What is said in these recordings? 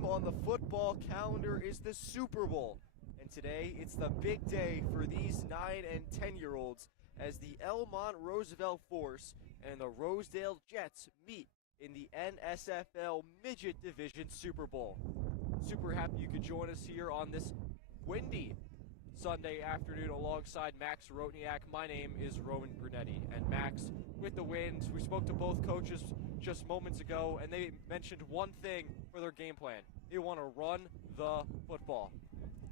game on the football calendar is the Super Bowl. And today, it's the big day for these 9 and 10-year-olds as the Elmont Roosevelt Force and the Rosedale Jets meet in the NSFL Midget Division Super Bowl. Super happy you could join us here on this windy Sunday afternoon alongside Max Rotniak. My name is Roman Brunetti. And Max, with the wind, we spoke to both coaches just moments ago, and they mentioned one thing for their game plan. They want to run the football.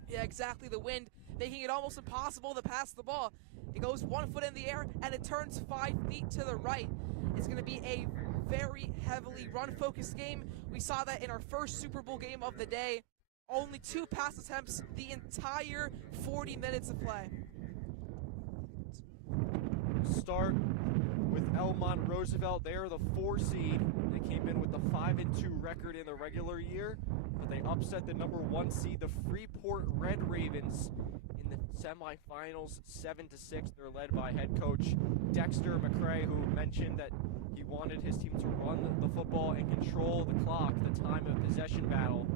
Yeah, exactly. The wind making it almost impossible to pass the ball. It goes 1 foot in the air, and it turns 5 feet to the right. It's going to be a very heavily run-focused game. We saw that in our first Super Bowl game of the day. Only 2 pass attempts the entire 40 minutes of play. Start with Elmont Roosevelt. They are the 4 seed. They came in with the 5-2 record in the regular year, but they upset the number 1 seed, the Freeport Red Ravens, in the semifinals 7-6. They're led by head coach Dexter McCrae, who mentioned that he wanted his team to run the football and control the clock, the time of possession battle.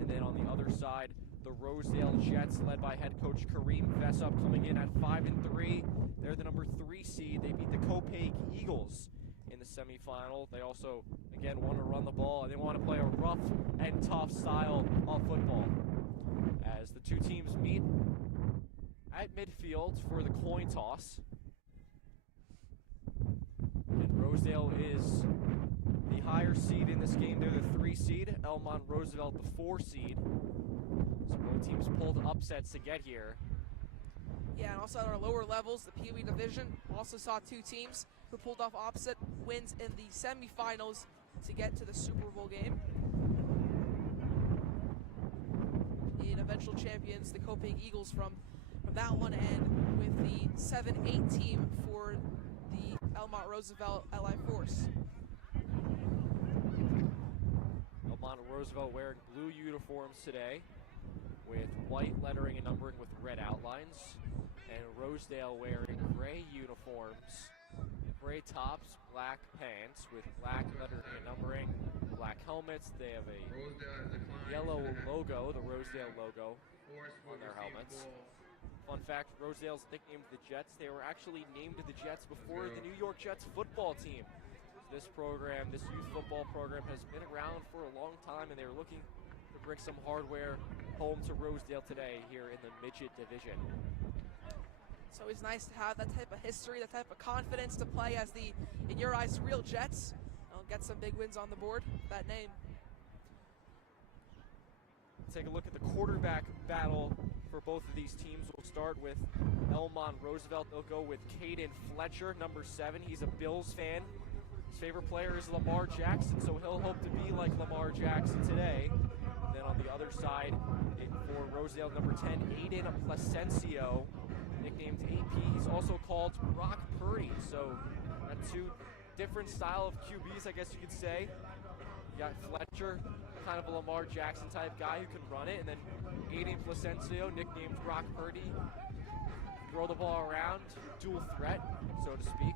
And then on the other side, the Rosedale Jets, led by head coach Kareem Vessup, coming in at 5-3. They're the number 3 seed. They beat the Copiague Eagles in the semifinal. They also, again, want to run the ball, and they want to play a rough and tough style of football. As the 2 teams meet at midfield for the coin toss. And Rosedale is the higher seed in this game. They're the 3 seed. Elmont Roosevelt, the 4 seed. So both teams pulled upsets to get here. Yeah, and also at our lower levels, the Pee Wee division also saw 2 teams who pulled off opposite wins in the semifinals to get to the Super Bowl game. In eventual champions, the Copiague Eagles from that one, and with the 7-8 team for the Elmont Roosevelt LI Force. Elmont Roosevelt wearing blue uniforms today with white lettering and numbering with red outlines. And Rosedale wearing gray uniforms, gray tops, black pants with black lettering and numbering, black helmets. They have a yellow logo, the Rosedale logo, on their helmets. Fun fact, Rosedale's nicknamed the Jets. They were actually named the Jets before the New York Jets football team. This program, this youth football program, has been around for a long time, and they're looking to bring some hardware home to Rosedale today here in the midget division. It's always nice to have that type of history, that type of confidence to play as the, in your eyes, real Jets. Get some big wins on the board with that name. Take a look at the quarterback battle for both of these teams. We'll start with Elmont Roosevelt. They'll go with Caden Fletcher, number 7. He's a Bills fan. His favorite player is Lamar Jackson, so he'll hope to be like Lamar Jackson today. And then on the other side, for Rosedale, number 10, Aiden Placencio, nicknamed AP. He's also called Brock Purdy. So got 2 different style of QBs, I guess you could say. You got Fletcher, kind of a Lamar Jackson type guy who can run it, and then Aiden Placencio, nicknamed Brock Purdy, throw the ball around, dual threat, so to speak.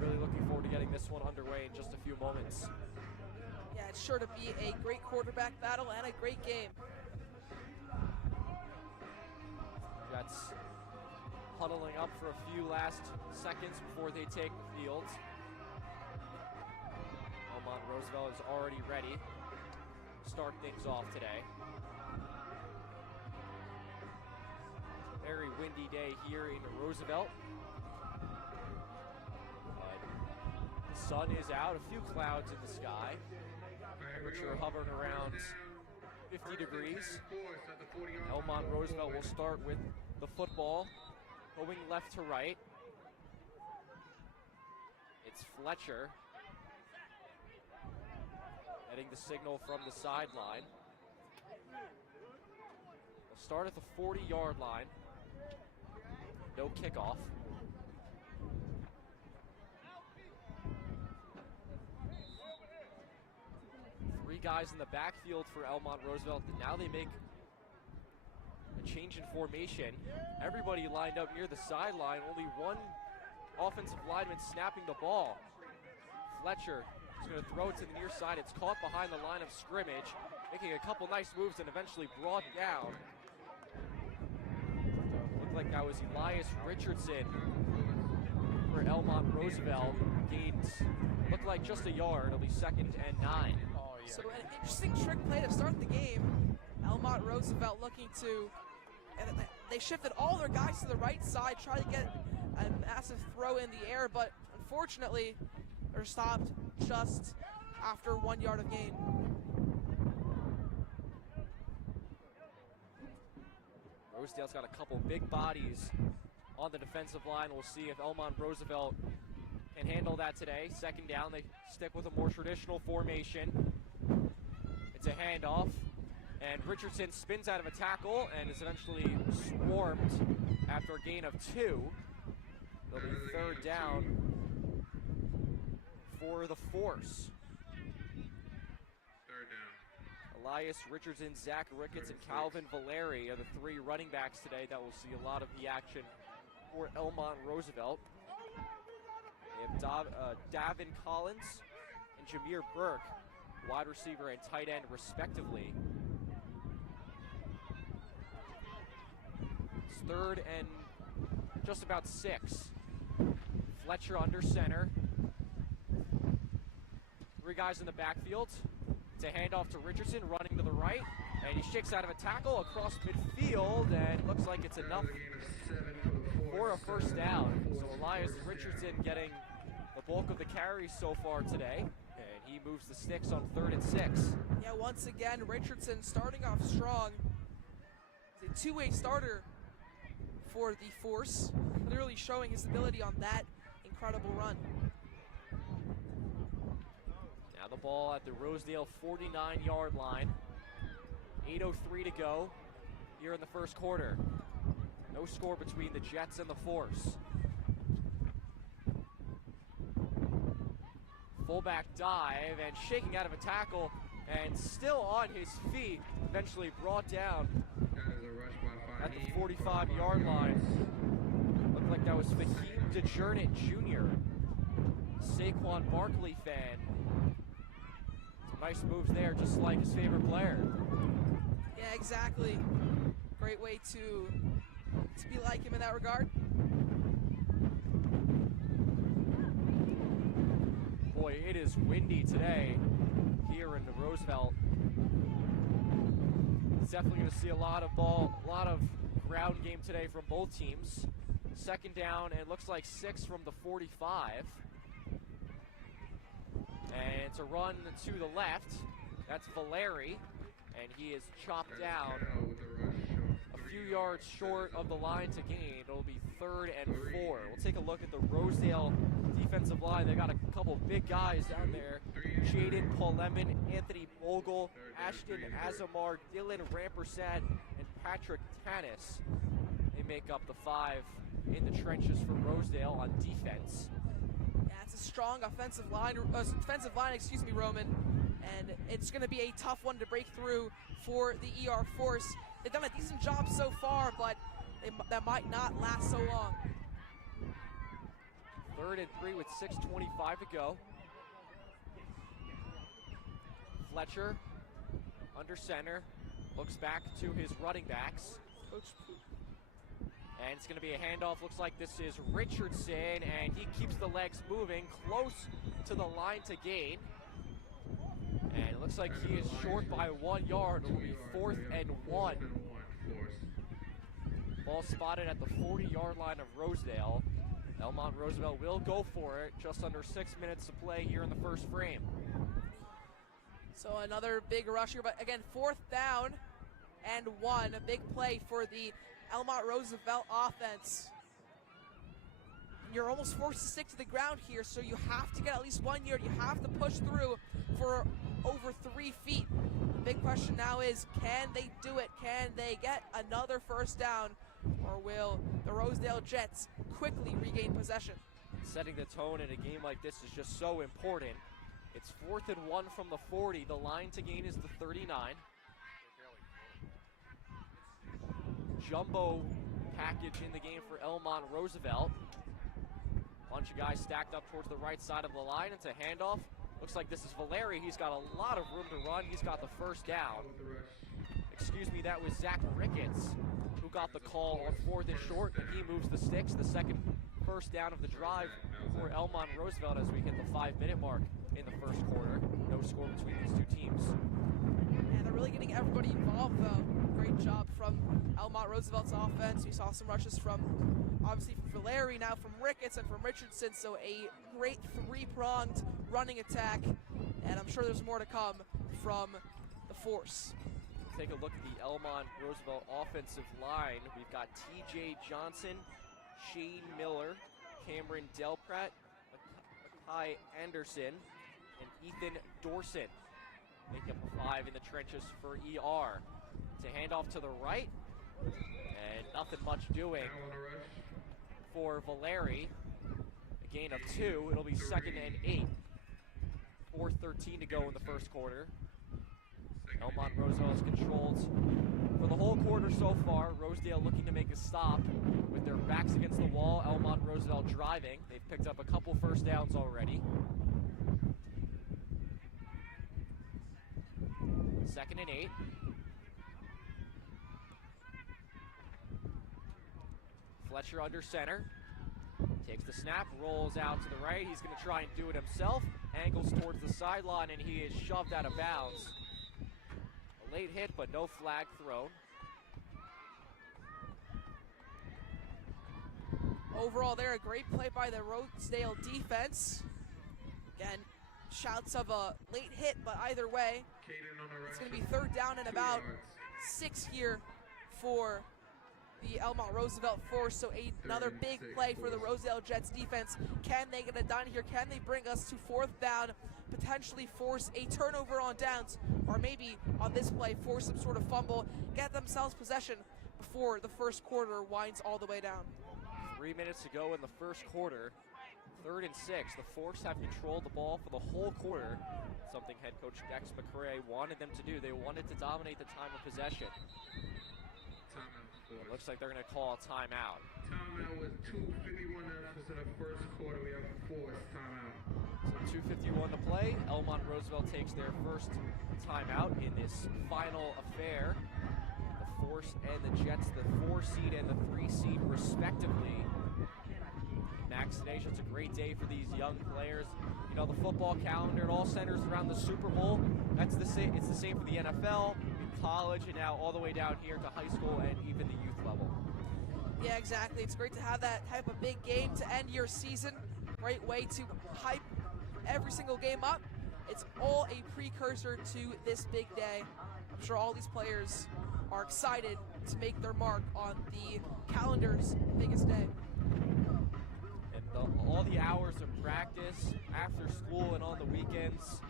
Really looking forward to getting this one underway in just a few moments. Yeah, it's sure to be a great quarterback battle and a great game. Jets huddling up for a few last seconds before they take the field. Elmont Roosevelt is already ready to start things off today. Very windy day here in Roosevelt. But the sun is out, a few clouds in the sky. Temperature hovering around 50 degrees. Elmont Roosevelt will start with the football, going left to right. It's Fletcher getting the signal from the sideline. We'll start at the 40-yard line. No kickoff. Three guys in the backfield for Elmont Roosevelt. Now they make a change in formation. Everybody lined up near the sideline. Only one offensive lineman snapping the ball. Fletcher is going to throw it to the near side. It's caught behind the line of scrimmage. making a couple nice moves and eventually brought down. So looked like that was Elias Richardson for Elmont Roosevelt. Gained, looked like just a yard. It'll be 2nd and 9. Oh, yeah. So an interesting trick play to start the game. Elmont Roosevelt looking to, and they shifted all their guys to the right side, trying to get a massive throw in the air, but unfortunately, they're stopped just after 1 yard of gain. Rosedale's got a couple big bodies on the defensive line. We'll see if Elmont Roosevelt can handle that today. 2nd down, they stick with a more traditional formation. It's a handoff, and Richardson spins out of a tackle and is eventually swarmed after a gain of 2. It'll be 3rd down for the Force. 3rd down. Elias Richardson, Zach Ricketts, and Calvin Valeri are the 3 running backs today that will see a lot of the action for Elmont Roosevelt. They have Davin Collins and Jameer Burke, wide receiver and tight end respectively. It's 3rd and just about 6. Fletcher under center. 3 guys in the backfield. It's a handoff to Richardson, running to the right, and he shakes out of a tackle across midfield, and looks like it's enough for a 1st down. So Elias Richardson getting the bulk of the carries so far today, and he moves the sticks on 3rd and 6. Yeah, once again, Richardson starting off strong. He's a two-way starter for the Force, clearly showing his ability on that incredible run. Now the ball at the Rosedale 49-yard line. 8:03 to go here in the 1st quarter. No score between the Jets and the Force. Fullback dive and shaking out of a tackle and still on his feet. Eventually brought down at the 45-yard line. Looked like that was Fahim DeJournett Jr., Saquon Barkley fan. Some nice moves there, just like his favorite player. Yeah, exactly. Great way to be like him in that regard. Boy, it is windy today here in Roosevelt. It's definitely going to see a lot of ground game today from both teams. 2nd down, and it looks like 6 from the 45. And it's a run to the left. That's Valeri, and he is chopped down a few yards short of the line to gain. It'll be 3rd and 4. We'll take a look at the Rosedale defensive line. They got a couple big guys down there. Jaden Paulemon, Anthony Bogle, Ashton Azamar, Dylan Rampersad, and Patrick Tanis. They make up the 5 in the trenches for Rosedale on defense. Yeah, it's a strong defensive line, Roman. And it's going to be a tough one to break through for the ER Force. They've done a decent job so far, but that might not last so long. 3rd and 3 with 6:25 to go. Fletcher under center, looks back to his running backs. And it's going to be a handoff. Looks like this is Richardson, and he keeps the legs moving close to the line to gain. And it looks like he is short by 1 yard. It will be 4th and 1. Ball spotted at the 40-yard line of Rosedale. Elmont Roosevelt will go for it. Just under 6 minutes to play here in the 1st frame. So another big rush here, but again, 4th down and 1. A big play for the Elmont Roosevelt offense. You're almost forced to stick to the ground here, so you have to get at least 1 yard. You have to push through for over 3 feet. The big question now is, can they do it? Can they get another 1st down? Or will the Rosedale Jets quickly regain possession? Setting the tone in a game like this is just so important. It's 4th and 1 from the 40. The line to gain is the 39. Jumbo package in the game for Elmont Roosevelt. Bunch of guys stacked up towards the right side of the line. It's a handoff Looks like this is Valeri. He's got a lot of room to run. He's got the first down. Excuse me, that was Zach Ricketts who got the call on 4th and short, and he moves the sticks. The second first down of the drive for Elmont Roosevelt as we hit the 5-minute mark in the first quarter. No score between these two teams. And they're really getting everybody involved, though. Great job from Elmont Roosevelt's offense. We saw some rushes from, obviously, from Valeri, now from Ricketts and from Richardson. So a great three-pronged running attack. And I'm sure there's more to come from the force. Take a look at the Elmont Roosevelt offensive line. We've got TJ Johnson, Shane Miller, Cameron Delprat, Makai Anderson, and Ethan Dorson. Make up a 5 in the trenches for ER. To hand off to the right, and nothing much doing for Valeri. A gain of 2. It'll be 2nd and 8. 4:13 to go in the first quarter. Elmont Roosevelt is controlled for the whole quarter so far. Rosedale looking to make a stop with their backs against the wall. Elmont Roosevelt driving. They've picked up a couple first downs already. 2nd and 8. Fletcher under center. Takes the snap, rolls out to the right. He's going to try and do it himself. Angles towards the sideline, and he is shoved out of bounds. A late hit, but no flag thrown. Overall, there, a great play by the Rosedale defense. Again, shouts of a late hit, but either way, it's going to be 3rd down and about 6 here for the Elmont Roosevelt force. So another big play for the Rosedale Jets defense. Can they get it done here? Can they bring us to 4th down, potentially force a turnover on downs, or maybe on this play force some sort of fumble, get themselves possession before the first quarter winds all the way down? 3 minutes to go in the first quarter. 3rd and 6. The Force have controlled the ball for the whole quarter, something head coach Dex McCrae wanted them to do. They wanted to dominate the time of possession. It looks like they're going to call a timeout. Timeout with 2:51 left in the first quarter. We have a forced timeout. So 2:51 to play. Elmont Roosevelt takes their first timeout in this final affair. The Force and the Jets, the 4 seed and the 3 seed respectively. Max, today's just a great day for these young players. You know, the football calendar, it all centers around the Super Bowl. That's the same. It's the same for the NFL, in college, and now all the way down here to high school and even the youth level. Yeah, exactly. It's great to have that type of big game to end your season. Great way to hype every single game up. It's all a precursor to this big day. I'm sure all these players are excited to make their mark on the calendar's biggest day. All the hours of practice, after school and on the weekends,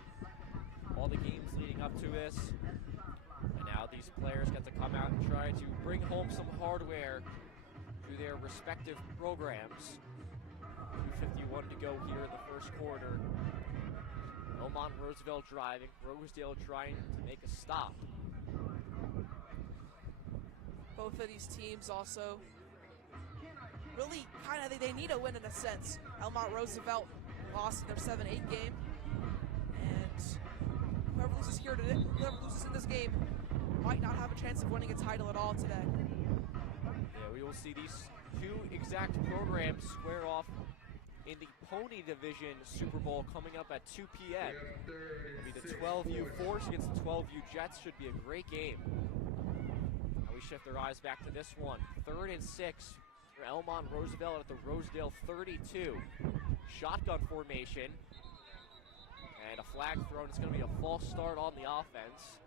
all the games leading up to this. And now these players get to come out and try to bring home some hardware to their respective programs. 2:51 to go here in the first quarter. Elmont Roosevelt driving, Rosedale trying to make a stop. Both of these teams also really kind of, they need a win in a sense. Elmont Roosevelt lost in their 7-8 game, and whoever loses here today, whoever loses in this game might not have a chance of winning a title at all today. Yeah, we will see these two exact programs square off in the Pony Division Super Bowl coming up at 2 p.m. It'll be the 12U Force against the 12U Jets. Should be a great game. Now we shift our eyes back to this one. 3rd and 6 for Elmont Roosevelt at the Rosedale 32. Shotgun formation. And a flag thrown. It's going to be a false start on the offense.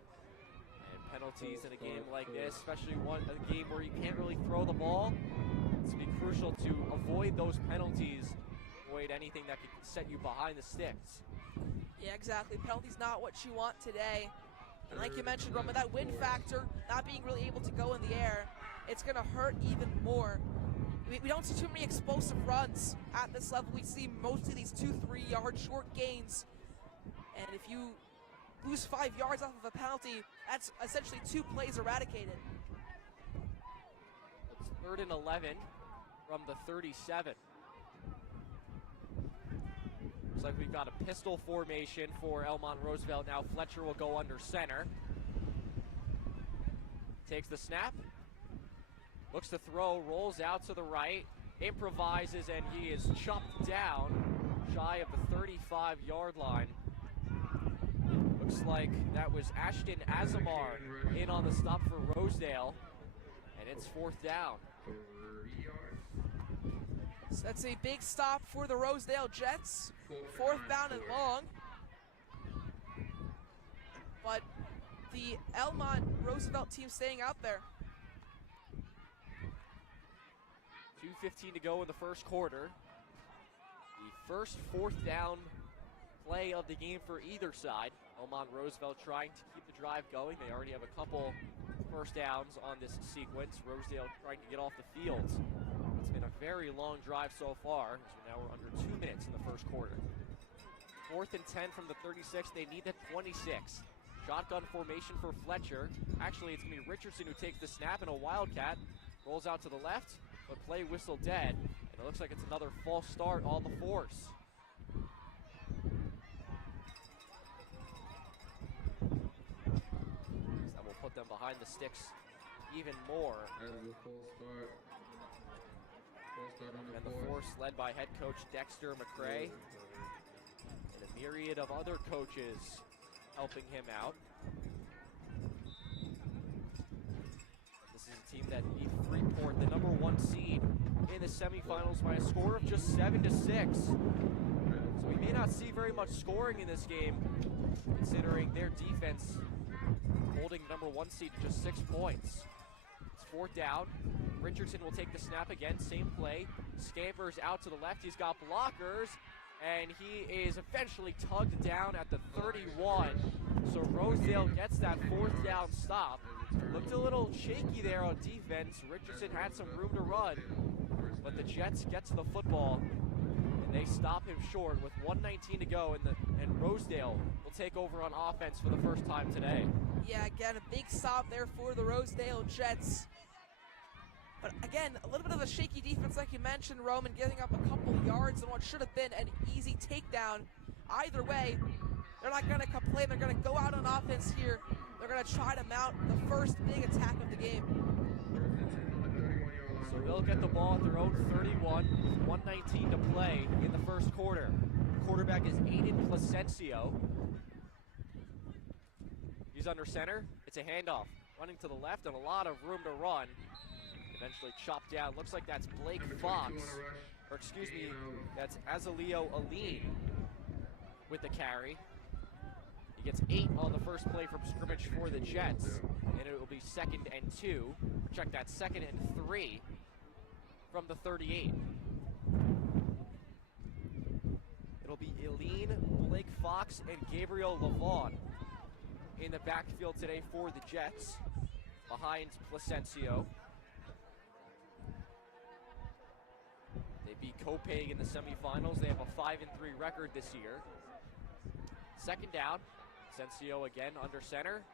And penalties in a game like this, especially a game where you can't really throw the ball. It's going to be crucial to avoid those penalties, avoid anything that could set you behind the sticks. Yeah, exactly. Penalty's not what you want today. And like you mentioned, Roman, that wind factor, not being really able to go in the air, it's going to hurt even more. We don't see too many explosive runs at this level. We see mostly these 2-3 yard short gains. And if you lose 5 yards off of a penalty, that's essentially 2 plays eradicated. It's 3rd and 11 from the 37. Looks like we've got a pistol formation for Elmont Roosevelt. Now Fletcher will go under center. Takes the snap. Looks to throw, rolls out to the right, improvises, and he is chopped down shy of the 35-yard line. Looks like that was Ashton Azamar in on the stop for Rosedale, and it's 4th down. So that's a big stop for the Rosedale Jets. 4th down and long. But the Elmont Roosevelt team staying out there. 2:15 to go in the first quarter. The first 4th down play of the game for either side. Elmont Roosevelt trying to keep the drive going. They already have a couple first downs on this sequence. Rosedale trying to get off the field. It's been a very long drive so far, as now we're under 2 minutes in the first quarter. 4th and 10 from the 36. They need the 26. Shotgun formation for Fletcher. Actually, it's going to be Richardson who takes the snap, and a Wildcat rolls out to the left, but play whistle dead, and it looks like it's another false start on the force. That will put them behind the sticks even more. And the force led by head coach Dexter McCrae and a myriad of other coaches helping him out. This is a team that beat Freeport, the #1 seed, in the semifinals by a score of just 7-6. So we may not see very much scoring in this game, considering their defense holding the #1 seed to just 6 points. It's 4th down. Richardson will take the snap again, same play. Scampers out to the left, he's got blockers, and he is eventually tugged down at the 31. So Rosedale gets that 4th down stop. Looked a little shaky there on defense. Richardson had some room to run, but the Jets get to the football, and they stop him short with 1:19 to go, and Rosedale will take over on offense for the first time today. Yeah, again, a big stop there for the Rosedale Jets. But again, a little bit of a shaky defense like you mentioned, Roman, giving up a couple yards on what should have been an easy takedown. Either way, they're not going to complain. They're going to go out on offense here. They're going to try to mount the first big attack of the game. So they'll get the ball at their own 31, 1:19 to play in the first quarter. Quarterback is Aiden Placencio. He's under center. It's a handoff. Running to the left and a lot of room to run. Eventually chopped down. Looks like that's Blake Fox, or excuse me, that's Azaleo Aline with the carry. He gets 8 on the first play from scrimmage for the Jets, and it will be 2nd and 2. Check that, 2nd and 3 from the 38. It'll be Aline, Blake Fox, and Gabriel Lavon in the backfield today for the Jets, behind Placencio. They beat Copeg in the semifinals. They have a 5-3 record this year. 2nd down. Placencio again under center.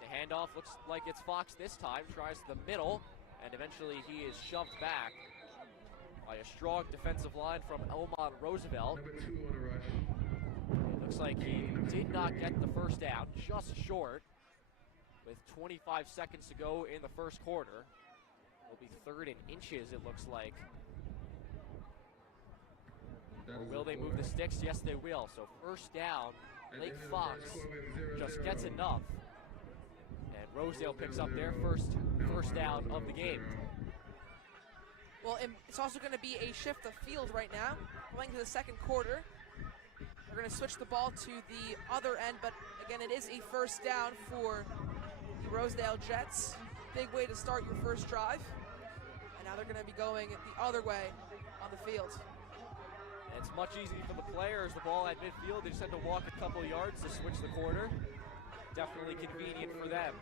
The handoff looks like it's Fox this time. Tries the middle, and eventually he is shoved back by a strong defensive line from Elmont Roosevelt. It looks like he did not get the first down, just short. With 25 seconds to go in the first quarter. It'll be 3rd and inches, it looks like. Or will they move the sticks? Yes, they will. So 1st down, Blake Fox just gets enough. And Rosedale picks up their first down of the game. Well, and it's also going to be a shift of field right now, going to the second quarter. We're going to switch the ball to the other end, but again, it is a 1st down for the Rosedale Jets. Big way to start your first drive. And now they're going to be going the other way on the field. It's much easier for the players. The ball at midfield, they just had to walk a couple yards to switch the quarter. Definitely convenient for them.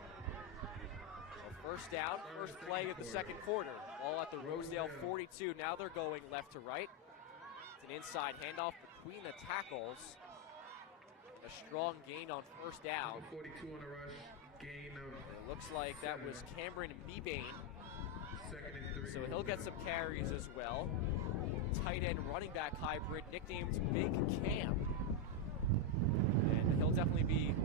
So 1st down, first play of the second quarter. Ball at the Rosedale 42. Now they're going left to right. It's an inside handoff between the tackles. A strong gain on 1st down. 42 on the rush, gain of. It looks like that was Cameron Mebane. 2nd and 3. So he'll get some carries as well. Tight end running back hybrid nicknamed Big Cam. And he'll definitely be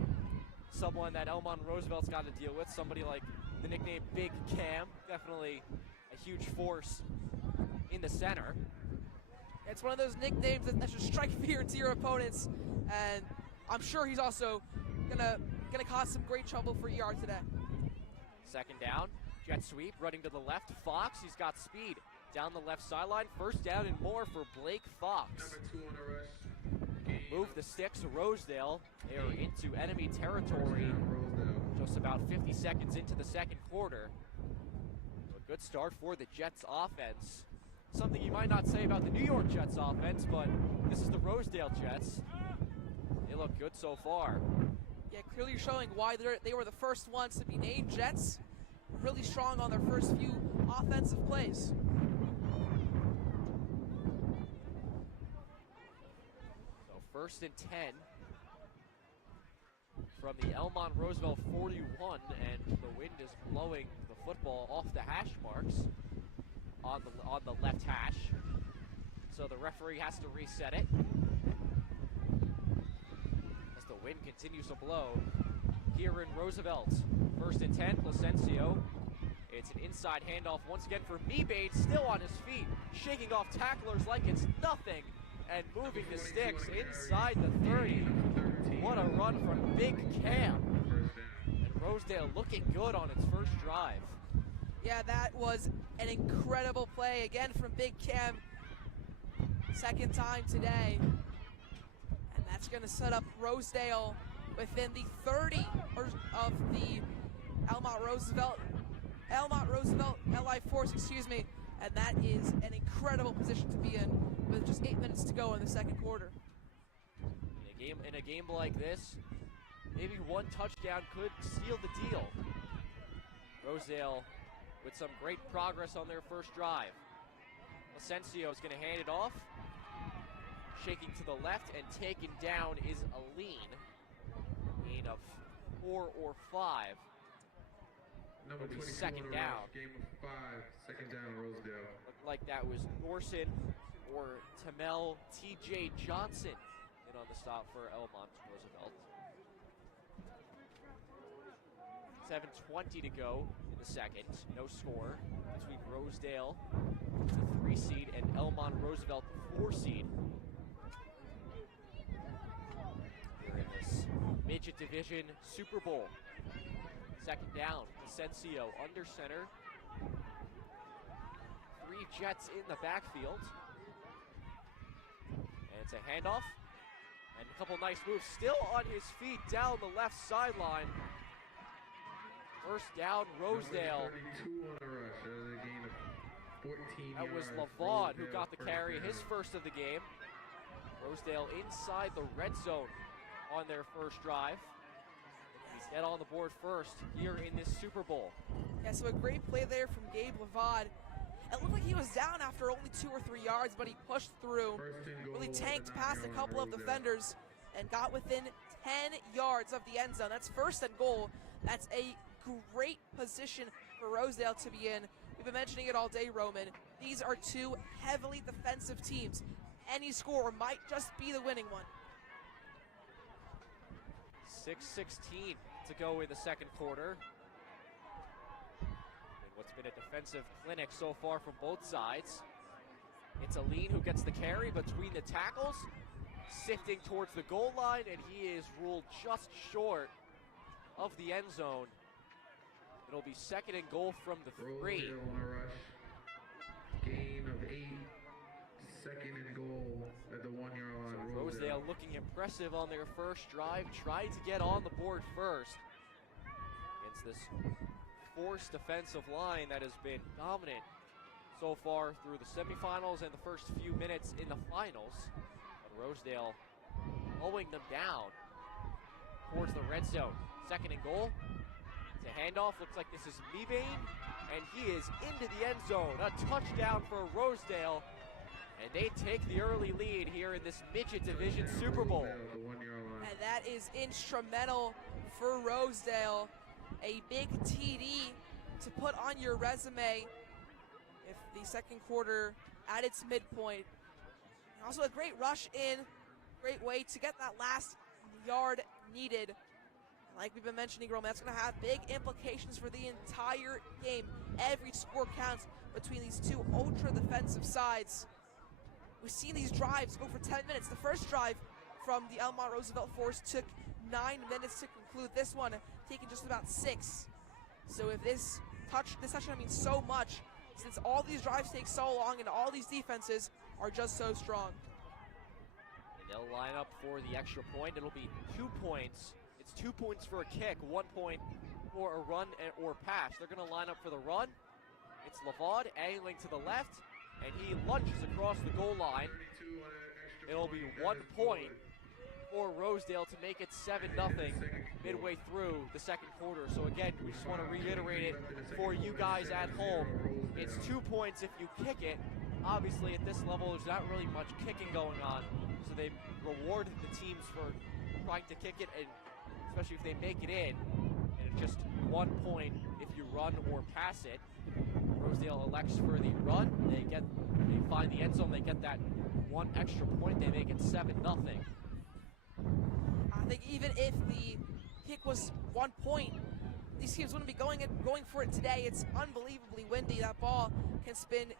someone that Elmont Roosevelt's got to deal with. Somebody like the nickname Big Cam, definitely a huge force in the center. It's one of those nicknames that should strike fear into your opponents, and I'm sure he's also gonna cause some great trouble for ER today. Second down, jet sweep, running to the left. Fox, he's got speed down the left sideline. First down and more for Blake Fox. Number 2 on the rush. Move the sticks, Rosedale. They are into enemy territory. Rosedale. Just about 50 seconds into the second quarter. A good start for the Jets offense. Something you might not say about the New York Jets offense, but this is the Rosedale Jets. They look good so far. Yeah, clearly showing why they were the first ones to be named Jets. Really strong on their first few offensive plays. So first and 10 from the Elmont Roosevelt 41, and the wind is blowing the football off the hash marks on the left hash. So the referee has to reset it as the wind continues to blow here in Roosevelt. First and 10, Placencio. It's an inside handoff once again for Mebane, still on his feet, shaking off tacklers like it's nothing, and moving the sticks inside the 30. What a run from Big Cam. And Rosedale looking good on its first drive. Yeah, that was an incredible play again from Big Cam. Second time today. And that's going to set up Rosedale within the 30 of the Elmont Roosevelt LI Force, and that is an incredible position to be in with just 8 minutes to go in the second quarter. In a game like this, maybe one touchdown could seal the deal. Rosedale with some great progress on their first drive. Placencio is going to hand it off. Shaking to the left and taken down is a lean of 4 or 5. Number 22 second on the down. rush. Game of 5. Second down, Rosedale. Looked like that was Norson or Tamel T.J. Johnson in on the stop for Elmont Roosevelt. 7:20 to go in the second. No score between Rosedale, the 3 seed, and Elmont Roosevelt, the 4 seed. We're in this midget division Super Bowl. Second down, Placencio under center. 3 Jets in the backfield. And it's a handoff. And a couple nice moves. Still on his feet down the left sideline. First down, Rosedale. Number 32 on the rush. That was a gain of 14 That was yards. Lavon who Rosedale got the first carry, down. his first of the game. Rosedale inside the red zone on their first drive. He's get on the board first here in this Super Bowl. Yeah, so a great play there from Gabe Lavon. It looked like he was down after only 2 or 3 yards, but he pushed through, First and goal really at the tanked past a 9-yard couple of Rosedale. defenders and got within 10 yards of the end zone. That's first and goal. That's a great position for Rosedale to be in. We've been mentioning it all day, Roman. These are 2 heavily defensive teams. Any score might just be the winning one. 6:16 to go in the second quarter. And what's been a defensive clinic so far from both sides. It's Aline who gets the carry between the tackles, sifting towards the goal line, and he is ruled just short of the end zone. It'll be second and goal from the 3. Rosedale on a rush. Gain of 8. Second and goal at the 1-yard line. So Rosedale looking impressive on their first drive, tried to get on the board first against this forced defensive line that has been dominant so far through the semifinals and the first few minutes in the finals. But Rosedale mowing them down towards the red zone. Second and goal. It's a handoff. Looks like this is Mebane, and he is into the end zone. A touchdown for Rosedale. And they take the early lead here in this midget division Super Bowl. Rosedale at the 1-yard line. And that is instrumental for Rosedale. A big TD to put on your resume if the second quarter at its midpoint Also a great rush in, great way to get that last yard needed. Like we've been mentioning, Roman, that's going to have big implications for the entire game. Every score counts between these two ultra-defensive sides. We've seen these drives go for 10 minutes. The first drive from the Elmont Roosevelt Force took 9 minutes to conclude. This one taking just about 6. So if this touchdown means so much, since all these drives take so long and all these defenses are just so strong. And they'll line up for the extra point. It'll be 2 points. It's 2 points for a kick, 1 point for a run or pass. They're going to line up for the run. It's Lavad angling to the left, and he lunges across the goal line. It'll be 1 point for Rosedale to make it 7-0 midway through the second quarter. So again, we just want to reiterate it for you guys at home. It's 2 points if you kick it. Obviously, at this level, there's not really much kicking going on, so they reward the teams for trying to kick it, and especially if they make it in. And it's just 1 point if you run or pass it. Rosedale elects for the run. They find the end zone. They get that 1 extra point. They make it 7-0. I think even if the kick was 1 point, these teams wouldn't be going for it today. It's unbelievably windy. That ball can spin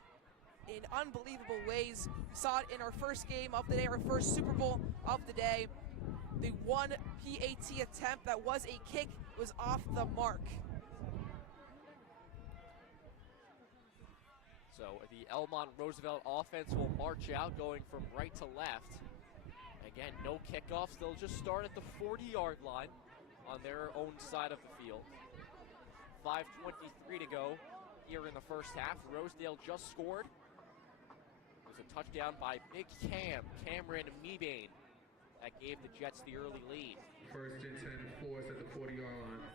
in unbelievable ways. We saw it in our first game of the day, our first Super Bowl of the day. The one PAT attempt that was a kick was off the mark. So the Elmont Roosevelt offense will march out, going from right to left. Again, no kickoffs. They'll just start at the 40-yard line on their own side of the field. 5:23 to go here in the first half. Rosedale just scored. It was a touchdown by Big Cameron Mebane. That gave the Jets the early lead. First and 10 for us at the 40-yard line.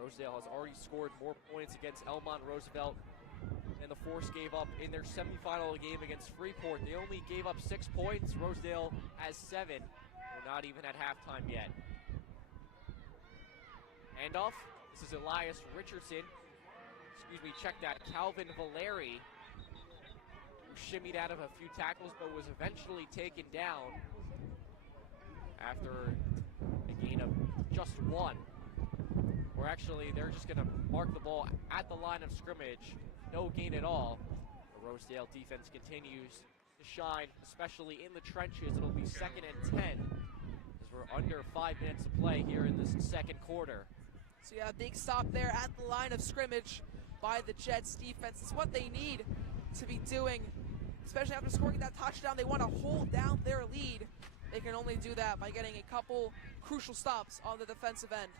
Rosedale has already scored more points against Elmont Roosevelt and the Force gave up in their semifinal game against Freeport. They only gave up 6 points. Rosedale has 7. We're not even at halftime yet. Handoff. This is Elias Richardson. Check that. Calvin Valeri, who shimmied out of a few tackles but was eventually taken down after a gain of just 1. Or actually, they're just going to mark the ball at the line of scrimmage. No gain at all. The Rosedale defense continues to shine, especially in the trenches. It'll be 2nd and 10 as we're under 5 minutes to play here in this second quarter. So yeah, big stop there at the line of scrimmage by the Jets defense. It's what they need to be doing, especially after scoring that touchdown. They want to hold down their lead. They can only do that by getting a couple crucial stops on the defensive end.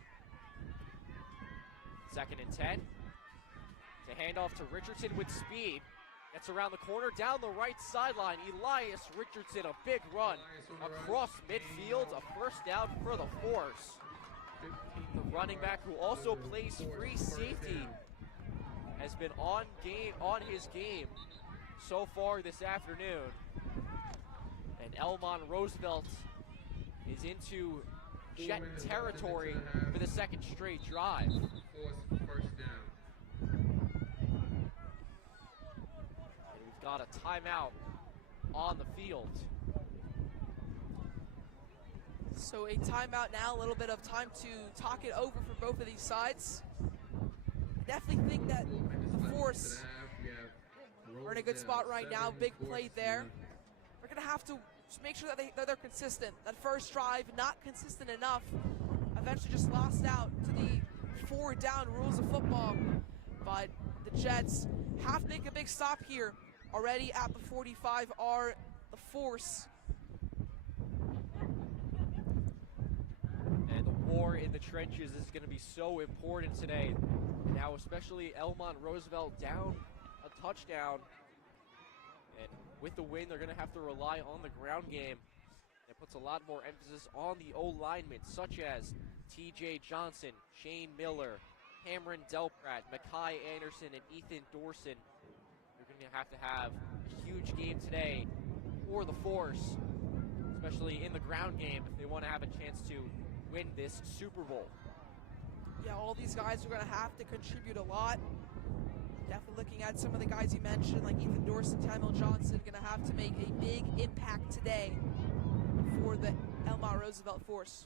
2nd and 10. To hand off to Richardson with speed. Gets around the corner, down the right sideline. Elias Richardson, a big run across midfield. A first down for the Force. The running back, who also plays free safety, has been on his game so far this afternoon. And Elmont Roosevelt is into Jet territory for the 2nd straight drive. First down. And we've got a timeout on the field. So a timeout now, a little bit of time to talk it over for both of these sides. I definitely think that the Force are in a good spot right now. Big play there. We're going to have to just make sure that they're consistent. That first drive, not consistent enough. Eventually just lost out to the 4-down rules of football. But the Jets have to make a big stop here. Already at the 45 are the Force. And the war in the trenches is going to be so important today. Now, especially Elmont Roosevelt down a touchdown. And with the win, they're going to have to rely on the ground game. That puts a lot more emphasis on the O-linemen, such as TJ Johnson, Shane Miller, Cameron Delprat, Makai Anderson, and Ethan Dorson. They're going to have a huge game today for the Force, especially in the ground game, if they want to have a chance to win this Super Bowl. Yeah, all these guys are going to have to contribute a lot. Definitely looking at some of the guys you mentioned, like Ethan Dorsey, Tamil Johnson, going to have to make a big impact today for the Elmont Roosevelt force.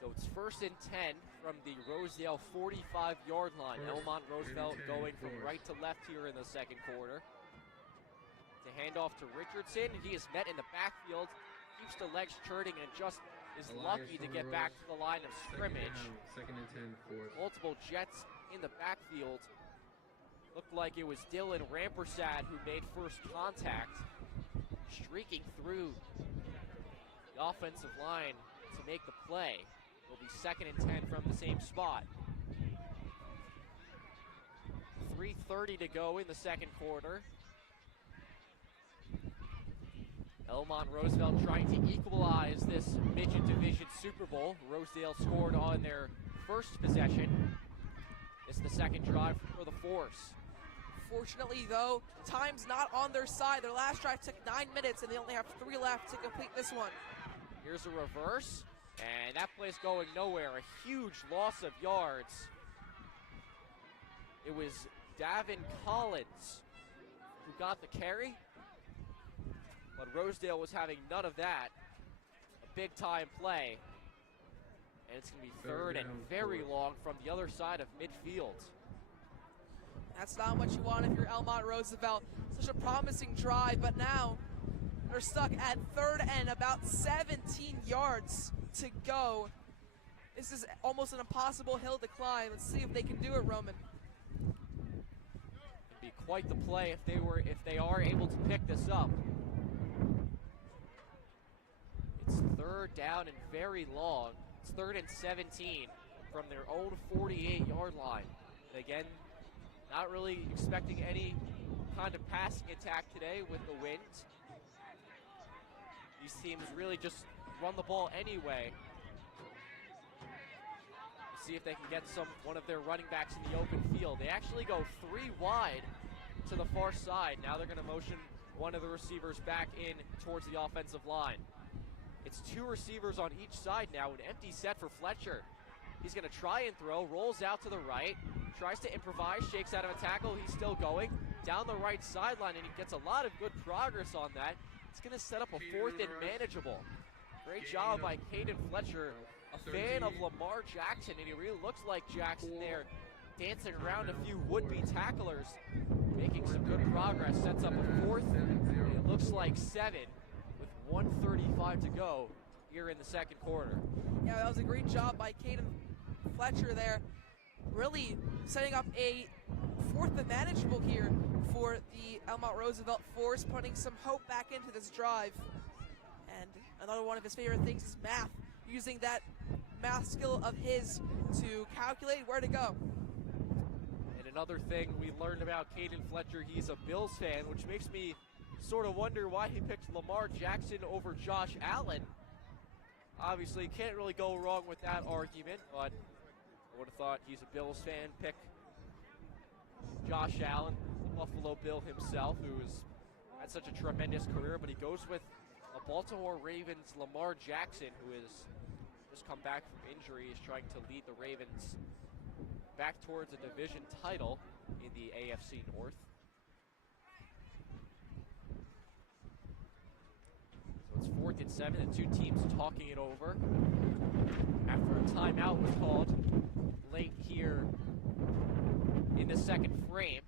So it's 1st and 10 from the Rosedale 45-yard line. Elmont Roosevelt going from right to left here in the second quarter. To hand off to Richardson, and he is met in the backfield, keeps the legs churning, and just is lucky to get back to the line of scrimmage. Second and 10, fourth. Multiple jets in the backfield. Looked like it was Dylan Rampersad who made first contact, streaking through the offensive line to make the play. It'll be 2nd and 10 from the same spot. 3:30 to go in the second quarter. Elmont Roosevelt trying to equalize this midget division Super Bowl. Rosedale scored on their first possession. It's the second drive for the force. Fortunately, though, time's not on their side. Their last drive took 9 minutes, and they only have 3 left to complete this one. Here's a reverse, and that play's going nowhere. A huge loss of yards. It was Davin Collins who got the carry, but Rosedale was having none of that. A big-time play, and it's going to be third and very long from the other side of midfield. That's not what you want if you're Elmont Roosevelt. Such a promising drive, but now they're stuck at 3rd and about 17 yards to go. This is almost an impossible hill to climb. Let's see if they can do it, Roman. It'd be quite the play if they are able to pick this up. It's 3rd down and very long. It's 3rd and 17 from their own 48-yard line. And again, not really expecting any kind of passing attack today with the wind. These teams really just run the ball anyway. See if they can get one of their running backs in the open field. They actually go 3 wide to the far side. Now they're going to motion one of the receivers back in towards the offensive line. It's 2 receivers on each side now, an empty set for Fletcher. He's going to try and throw, rolls out to the right, tries to improvise, shakes out of a tackle. He's still going down the right sideline, and he gets a lot of good progress on that. It's going to set up a 4th and manageable. Great job by Caden Fletcher, a fan of Lamar Jackson, and he really looks like Jackson there, dancing around a few would-be tacklers, making some good progress. Sets up a 4th, and it looks like 7 with 1:35 to go here in the second quarter. Yeah, that was a great job by Caden Fletcher there, really setting up a 4th and manageable here for the Elmont Roosevelt force, putting some hope back into this drive. And another one of his favorite things is math, using that math skill of his to calculate where to go. And another thing we learned about Caden Fletcher, he's a Bills fan, which makes me sort of wonder why he picked Lamar Jackson over Josh Allen. Obviously, can't really go wrong with that argument, but I would have thought he's a Bills fan. Pick Josh Allen, Buffalo Bill himself, who has had such a tremendous career, but he goes with a Baltimore Ravens Lamar Jackson, who has just come back from injury, is trying to lead the Ravens back towards a division title in the AFC North. So it's 4th and 7, the 2 teams talking it over after a timeout was called late here in the second frame.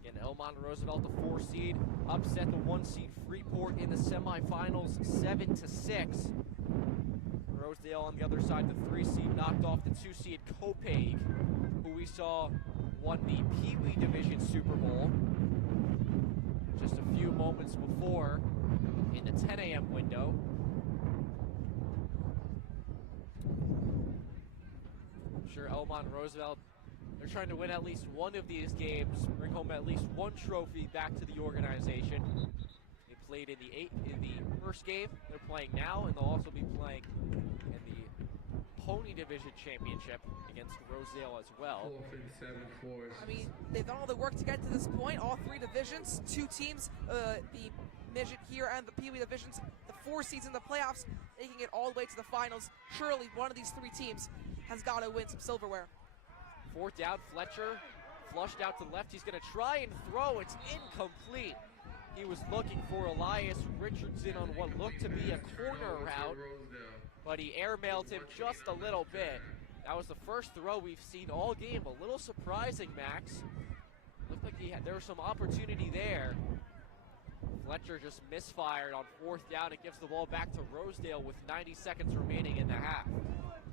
Again, Elmont Roosevelt, the 4 seed, upset the 1 seed Freeport in the semifinals 7-6. Rosedale on the other side, the 3 seed, knocked off the 2 seed Copeg, who we saw won the Pee Wee Division Super Bowl just a few moments before in the 10 a.m. window. I'm sure Elmont Roosevelt, they're trying to win at least one of these games, bring home at least one trophy back to the organization. They played in the first game they're playing now, and they'll also be playing in the Pony Division Championship against Rosedale as well. 4th and 7, fourth. I mean, they've done all the work to get to this point. All 3 divisions, 2 teams, the midget here and the Pee Wee divisions, the 4 seeds in the playoffs. making it all the way to the finals. Surely one of these three teams has got to win some silverware. 4th down, Fletcher flushed out to the left. He's going to try and throw. It's incomplete. He was looking for Elias Richardson on what looked to be a corner route, but he airmailed him just a little bit. That was the first throw we've seen all game. A little surprising, Max. Looked like there was some opportunity there. Fletcher just misfired on 4th down. It gives the ball back to Rosedale with 90 seconds remaining in the half.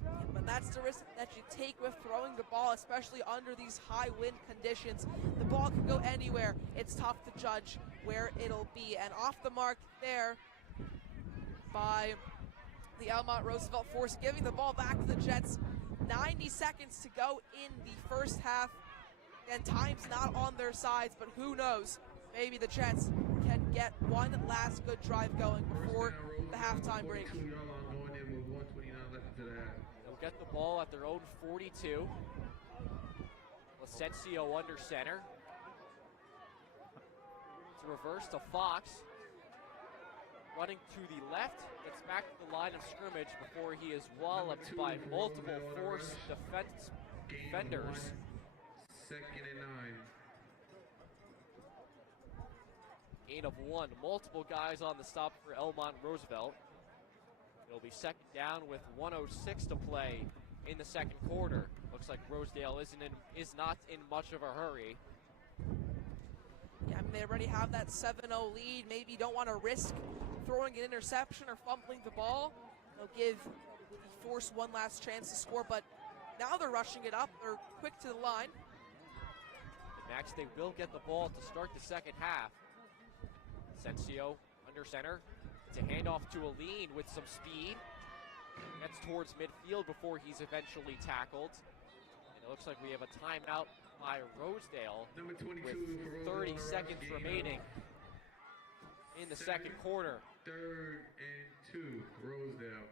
Yeah, but that's the risk that you take with throwing the ball, especially under these high wind conditions. The ball can go anywhere. It's tough to judge where it'll be. And off the mark there by the Elmont Roosevelt force, giving the ball back to the Jets. 90 seconds to go in the first half, and time's not on their sides, but who knows? Maybe the Jets can get one last good drive going before the halftime break. They'll get the ball at their own 42. Licencio under center. To reverse to Fox. Running to the left, gets back to the line of scrimmage before he is walloped by multiple force defenders. 2nd and 9. Gain of 1, multiple guys on the stop for Elmont Roosevelt. It'll be 2nd down with 1:06 to play in the second quarter. Looks like Rosedale is not in much of a hurry. Yeah, I mean, they already have that 7-0 lead. Maybe you don't want to risk throwing an interception or fumbling the ball. They'll give the force one last chance to score, but now they're rushing it up. They're quick to the line. And Max, they will get the ball to start the second half. Licencio under center. It's a handoff to Aline with some speed. Gets towards midfield before he's eventually tackled. And it looks like we have a timeout by Rosedale with 30 seconds remaining in the second quarter. 3rd and 2, Rosedale.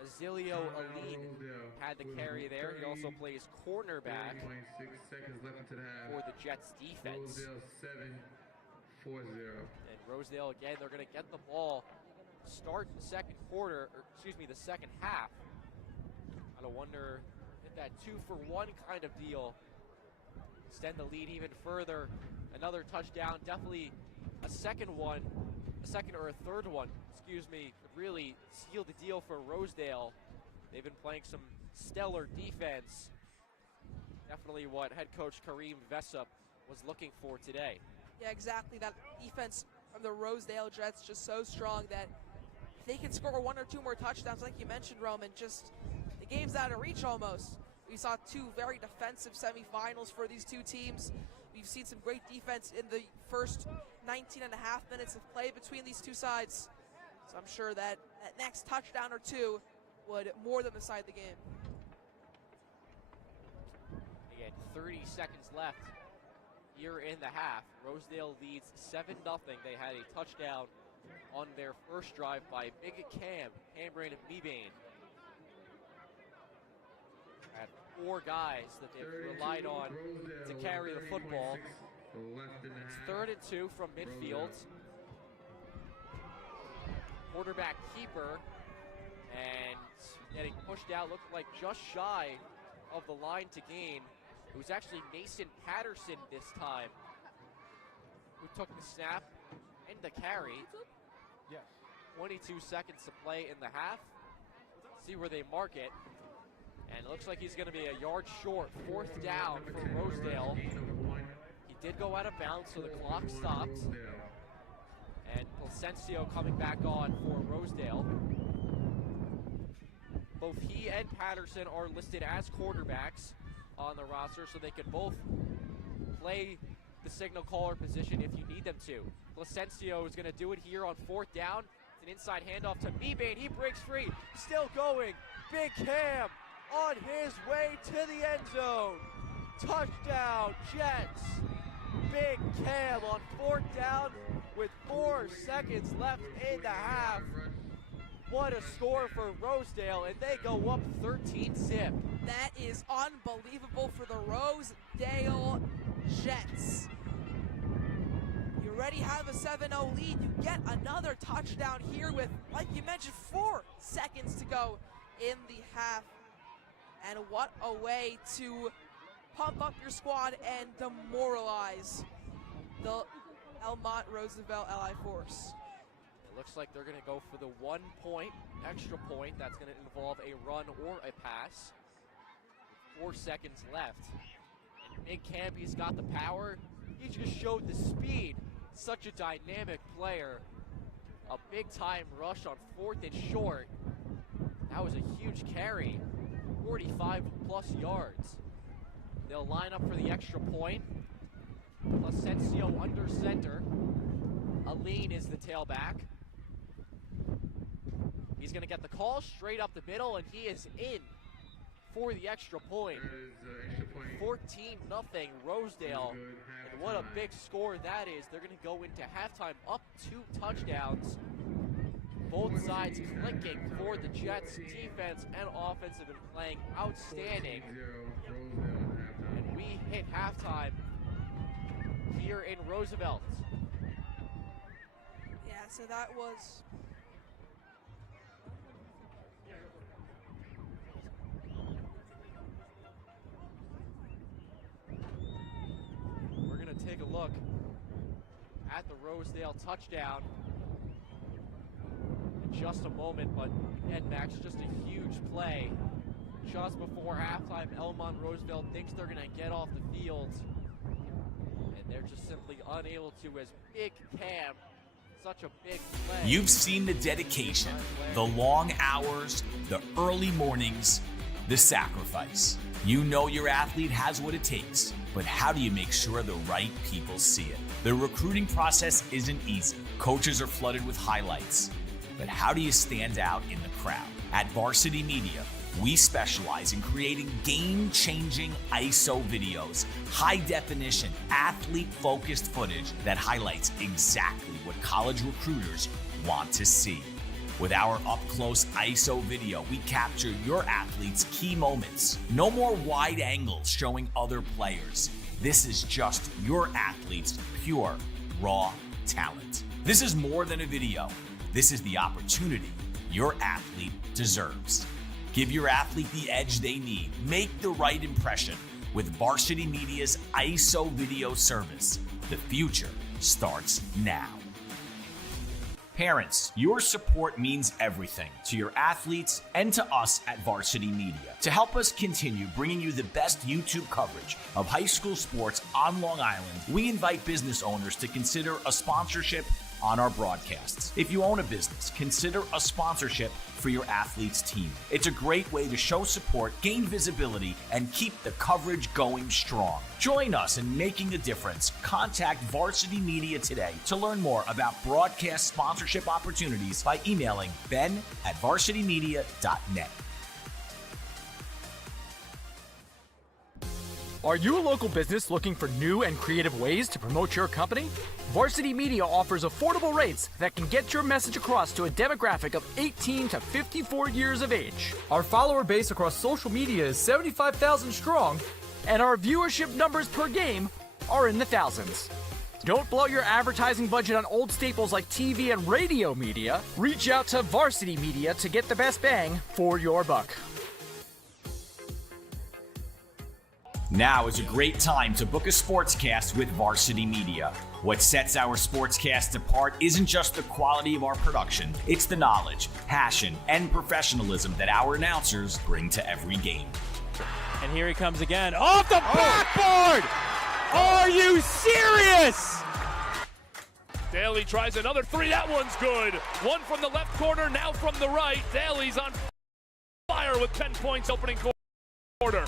Azilio Aline had the carry there. He also plays cornerback 30.6 seconds left into the half. for the Jets defense. Rosedale 7-4-0. And Rosedale again, they're going to get the ball, start the second quarter, or excuse me, the second half. I don't wonder if that 2-for-1 kind of deal extend the lead even further. Another touchdown, definitely a second or a third one, excuse me, could really seal the deal for Rosedale. They've been playing some stellar defense. Definitely what head coach Kareem Vessup was looking for today. Yeah, exactly. That defense from the Rosedale Jets just so strong that if they can score 1 or 2 more touchdowns, like you mentioned, Roman, just the game's out of reach almost. We saw 2 very defensive semifinals for these two teams. We've seen some great defense in the first 19 and a half minutes of play between these two sides. So I'm sure that next touchdown or 2 would more than decide the game. Again, 30 seconds left here in the half. Rosedale leads 7-0. They had a touchdown on their first drive by Big Cameron Mebane. Had 4 guys that they've relied on to carry the football. It's 3rd and 2 from midfield. Quarterback keeper, and getting pushed out, looked like just shy of the line to gain. It was actually Mason Patterson this time who took the snap and the carry. 22 seconds to play in the half. See where they mark it. And it looks like he's going to be a yard short. 4th down for Rosedale. He did go out of bounds, so the clock stopped. And Licencio coming back on for Rosedale. Both he and Patterson are listed as quarterbacks on the roster, so they can both play the signal caller position if you need them to. Licencio is going to do it here on 4th down. It's an inside handoff to Mebane. He breaks free. Still going. Big Cam on his way to the end zone. Touchdown, Jets. Big Cam on 4th down with 4 seconds left in the half. What a score for Rosedale, and they go up 13-zip. That is unbelievable for the Rosedale Jets. You already have a 7-0 lead. You get another touchdown here with, like you mentioned, 4 seconds to go in the half. And what a way to pump up your squad and demoralize the Elmont Roosevelt Ally Force. It looks like they're going to go for the 1 point, extra point. That's going to involve a run or a pass. 4 seconds left. And Big Campy's got the power. He just showed the speed. Such a dynamic player. A big time rush on 4th and short. That was a huge carry. 45 plus yards. They'll line up for the extra point. Placencio under center. Aline is the tailback. He's going to get the call straight up the middle, and he is in for the extra point. 14-0 Rosedale. And what a big score that is. They're going to go into halftime up 2 touchdowns. Both sides clicking for the Jets. Defense and offense have been playing outstanding. And we hit halftime here in Roosevelt. Yeah, so that was... We're going to take a look at the Rosedale touchdown in just a moment, but again, Max, just a huge play. Just before halftime, Elmont Roosevelt thinks they're going to get off the field, and they're just simply unable to, as Big Cam, such a big play. You've seen the dedication, the long hours, the early mornings, the sacrifice. You know your athlete has what it takes, but how do you make sure the right people see it? The recruiting process isn't easy. Coaches are flooded with highlights, but how do you stand out in the crowd? At Varsity Media, we specialize in creating game-changing ISO videos, high-definition, athlete-focused footage that highlights exactly what college recruiters want to see. With our up-close ISO video, we capture your athlete's key moments. No more wide angles showing other players. This is just your athlete's pure, raw talent. This is more than a video. This is the opportunity your athlete deserves. Give your athlete the edge they need. Make the right impression with Varsity Media's ISO video service. The future starts now. Parents, your support means everything to your athletes and to us at Varsity Media. To help us continue bringing you the best YouTube coverage of high school sports on Long Island, we invite business owners to consider a sponsorship on our broadcasts. If you own a business, consider a sponsorship for your athlete's team. It's a great way to show support, gain visibility, and keep the coverage going strong. Join us in making a difference. Contact Varsity Media today to learn more about broadcast sponsorship opportunities by emailing ben@varsitymedia.net. Are you a local business looking for new and creative ways to promote your company? Varsity Media offers affordable rates that can get your message across to a demographic of 18 to 54 years of age. Our follower base across social media is 75,000 strong, and our viewership numbers per game are in the thousands. Don't blow your advertising budget on old staples like TV and radio media. Reach out to Varsity Media to get the best bang for your buck. Now is a great time to book a sportscast with Varsity Media. What sets our sportscasts apart isn't just the quality of our production, it's the knowledge, passion, and professionalism that our announcers bring to every game. And here he comes again, off the backboard! Are you serious? Daly tries another three, that one's good. One from the left corner, now from the right. Daly's on fire with 10 points opening quarter.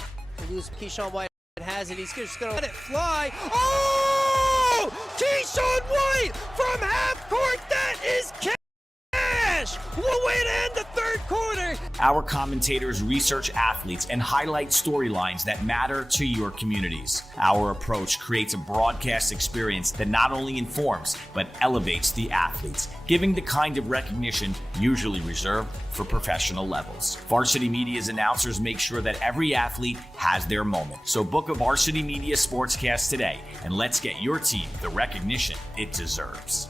Lose Keyshawn White has it. He's just going to let it fly. Oh! Keyshawn White from half court. That is cash. What a way to end the third quarter. Our commentators research athletes and highlight storylines that matter to your communities. Our approach creates a broadcast experience that not only informs, but elevates the athletes, giving the kind of recognition usually reserved for professional levels. Varsity Media's announcers make sure that every athlete has their moment. So book a Varsity Media Sportscast today, and let's get your team the recognition it deserves.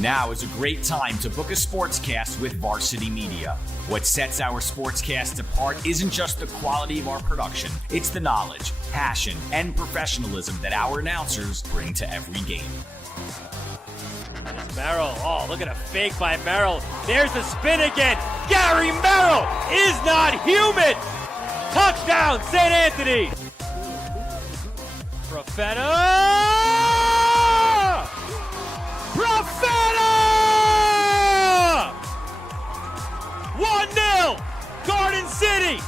Now is a great time to book a sportscast with Varsity Media. What sets our sportscast apart isn't just the quality of our production, it's the knowledge, passion, and professionalism that our announcers bring to every game. It's Merrill. Oh, look at a fake by Merrill. There's the spin again. Gary Merrill is not human. Touchdown, St. Anthony. Profeta! 1-0, Garden City.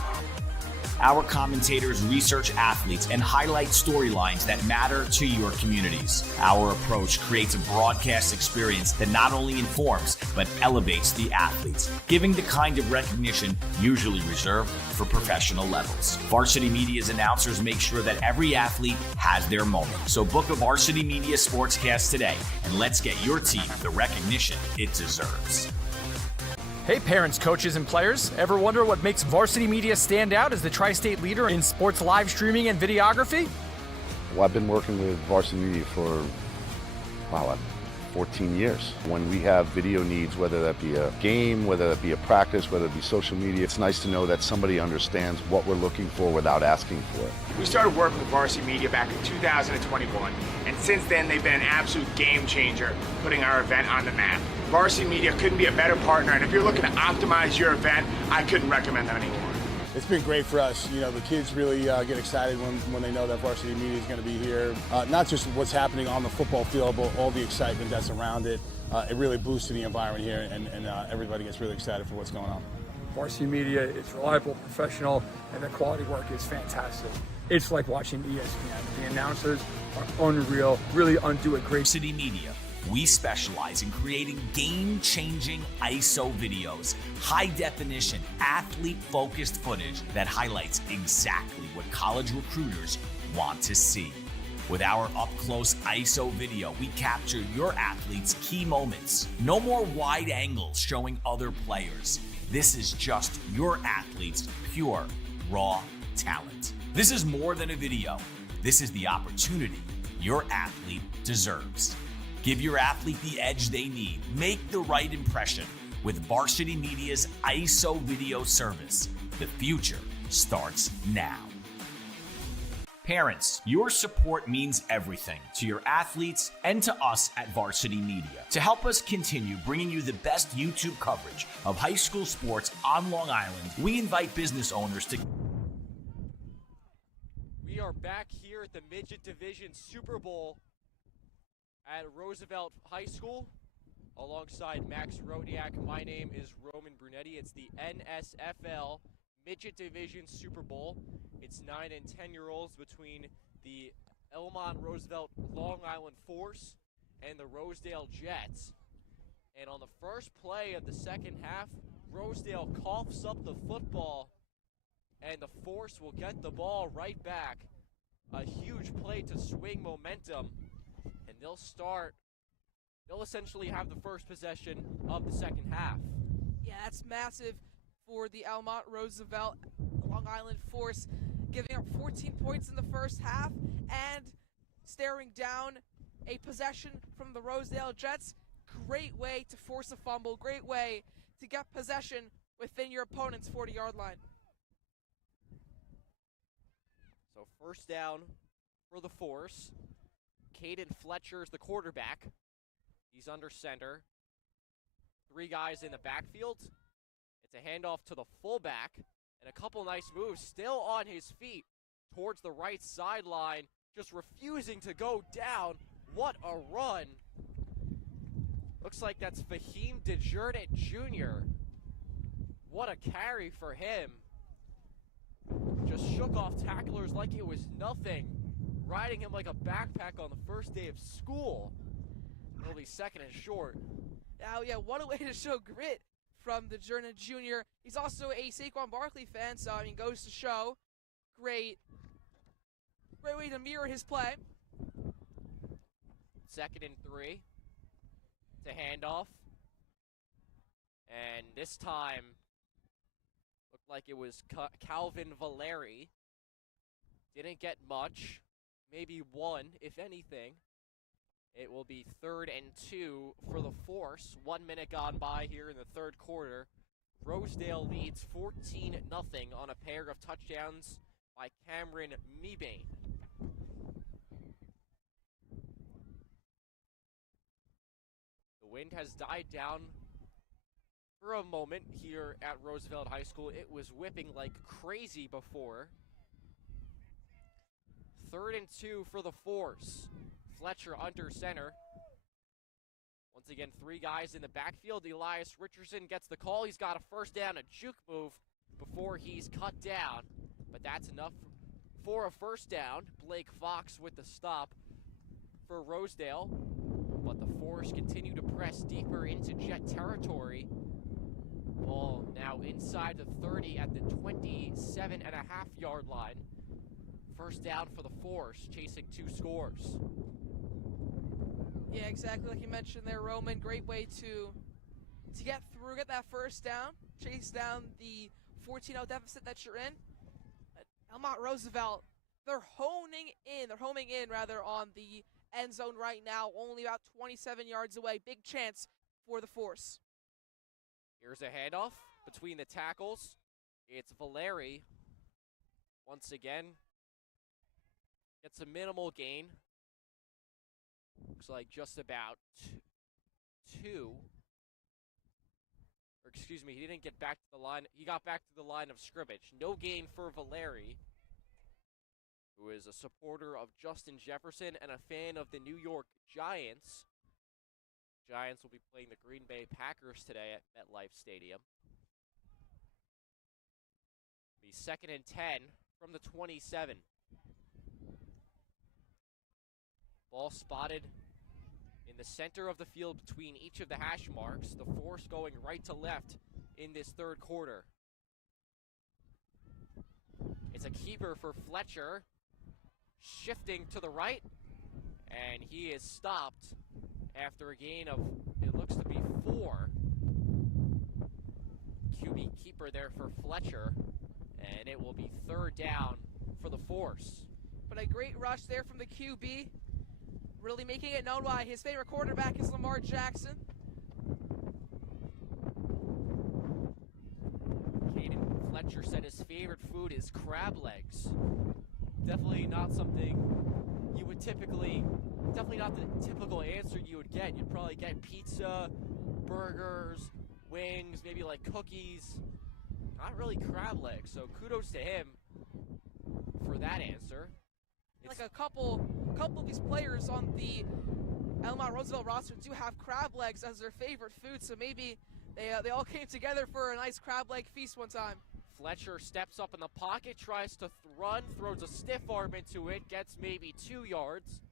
Our commentators research athletes and highlight storylines that matter to your communities. Our approach creates a broadcast experience that not only informs, but elevates the athletes, giving the kind of recognition usually reserved for professional levels. Varsity Media's announcers make sure that every athlete has their moment. So book a Varsity Media Sportscast today, and let's get your team the recognition it deserves. Hey parents, coaches, and players. Ever wonder what makes Varsity Media stand out as the tri-state leader in sports live streaming and videography? Well, I've been working with Varsity Media for, 14 years. When we have video needs, whether that be a game, whether that be a practice, whether it be social media, it's nice to know that somebody understands what we're looking for without asking for it. We started working with Varsity Media back in 2021, and since then they've been an absolute game changer, putting our event on the map. Varsity Media couldn't be a better partner, and if you're looking to optimize your event, I couldn't recommend them anymore. It's been great for us. You know, the kids really get excited when they know that Varsity Media is going to be here. Not just what's happening on the football field, but all the excitement that's around it. It really boosts the environment here, and everybody gets really excited for what's going on. Varsity Media is reliable, professional, and the quality work is fantastic. It's like watching ESPN. The announcers are unreal, really do a great. Varsity Media. We specialize in creating game-changing ISO videos, high-definition, athlete-focused footage that highlights exactly what college recruiters want to see. With our up-close ISO video, we capture your athletes' key moments. No more wide angles showing other players. This is just your athlete's pure, raw talent. This is more than a video. This is the opportunity your athlete deserves. Give your athlete the edge they need. Make the right impression with Varsity Media's ISO video service. The future starts now. Parents, your support means everything to your athletes and to us at Varsity Media. To help us continue bringing you the best YouTube coverage of high school sports on Long Island, we invite business owners to... We are back here at the Midget Division Super Bowl at Roosevelt High School alongside Max Rodiak. My name is Roman Brunetti. It's the NSFL Midget Division Super Bowl. It's 9 and 10-year-olds between the Elmont Roosevelt Long Island Force and the Rosedale Jets. And on the first play of the second half, Rosedale coughs up the football, and the Force will get the ball right back. A huge play to swing momentum. And they'll essentially have the first possession of the second half. Yeah, that's massive for the Elmont Roosevelt Long Island Force, giving up 14 points in the first half and staring down a possession from the Rosedale Jets. Great way to force a fumble, great way to get possession within your opponent's 40-yard line. So first down for the Force. Caden Fletcher is the quarterback. He's under center. 3 guys in the backfield. It's a handoff to the fullback. And a couple nice moves. Still on his feet towards the right sideline. Just refusing to go down. What a run. Looks like that's Fahim DeJordan Jr. What a carry for him. Just shook off tacklers like it was nothing. Riding him like a backpack on the first day of school. It'll be second and short. Now, yeah, what a way to show grit from the junior. He's also a Saquon Barkley fan, so I mean, goes to show. Great way to mirror his play. 2nd and 3. It's a handoff. And this time, looked like it was Calvin Valeri. Didn't get much. Maybe 1, if anything. It will be 3rd and 2 for the Force. 1 minute gone by here in the 3rd quarter. Rosedale leads 14-0 on a pair of touchdowns by Cameron Mebane. The wind has died down for a moment here at Roosevelt High School. It was whipping like crazy before. 3rd and 2 for the Force. Fletcher under center. Once again, 3 guys in the backfield. Elias Richardson gets the call. He's got a first down, a juke move before he's cut down. But that's enough for a first down. Blake Fox with the stop for Rosedale. But the Force continue to press deeper into Jet territory. Ball now inside the 30 at the 27.5-yard line. First down for the Force, chasing 2 scores. Yeah, exactly like you mentioned there, Roman. Great way to get through, get that first down, chase down the 14-0 deficit that you're in. Elmont Roosevelt, they're homing in on the end zone right now, only about 27 yards away. Big chance for the Force. Here's a handoff between the tackles. It's Valeri. Once again, gets a minimal gain. Looks like just about 2. Or excuse me, he didn't get back to the line. He got back to the line of scrimmage. No gain for Valeri, who is a supporter of Justin Jefferson and a fan of the New York Giants. Giants will be playing the Green Bay Packers today at MetLife Stadium. Be 2nd and 10 from the 27. Ball spotted in the center of the field between each of the hash marks. The Force going right to left in this 3rd quarter. It's a keeper for Fletcher. Shifting to the right. And he is stopped after a gain of, it looks to be 4. QB keeper there for Fletcher. And it will be 3rd down for the Force. But a great rush there from the QB. Really making it known why his favorite quarterback is Lamar Jackson. Caden Fletcher said his favorite food is crab legs. Definitely not something you would definitely not the typical answer you would get. You'd probably get pizza, burgers, wings, maybe like cookies. Not really crab legs, so kudos to him for that answer. Like a couple of these players on the Elmont Roosevelt roster do have crab legs as their favorite food, so maybe they all came together for a nice crab leg feast one time. Fletcher steps up in the pocket, tries to run, throws a stiff arm into it, gets maybe 2 yards.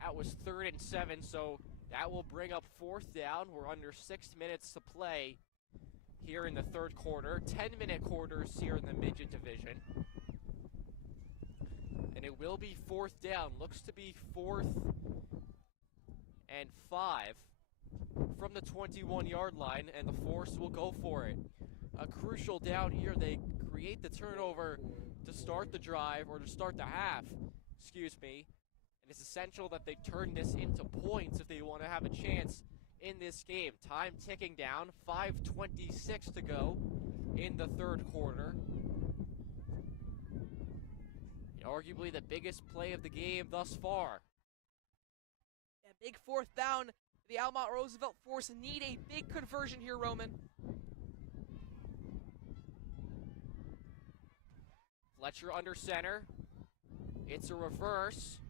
That was 3rd and 7, so that will bring up 4th down. We're under 6 minutes to play here in the 3rd quarter. 10-minute quarters here in the midget division. And it will be 4th down. Looks to be 4th and 5 from the 21-yard line, and the Force will go for it. A crucial down here. They create the turnover to start the drive, or to start the half, excuse me. And it's essential that they turn this into points if they want to have a chance in this game. Time ticking down, 5:26 to go in the 3rd quarter. Arguably the biggest play of the game thus far. Yeah, big 4th down. The Elmont Roosevelt Force need a big conversion here, Roman. Fletcher under center. It's a reverse.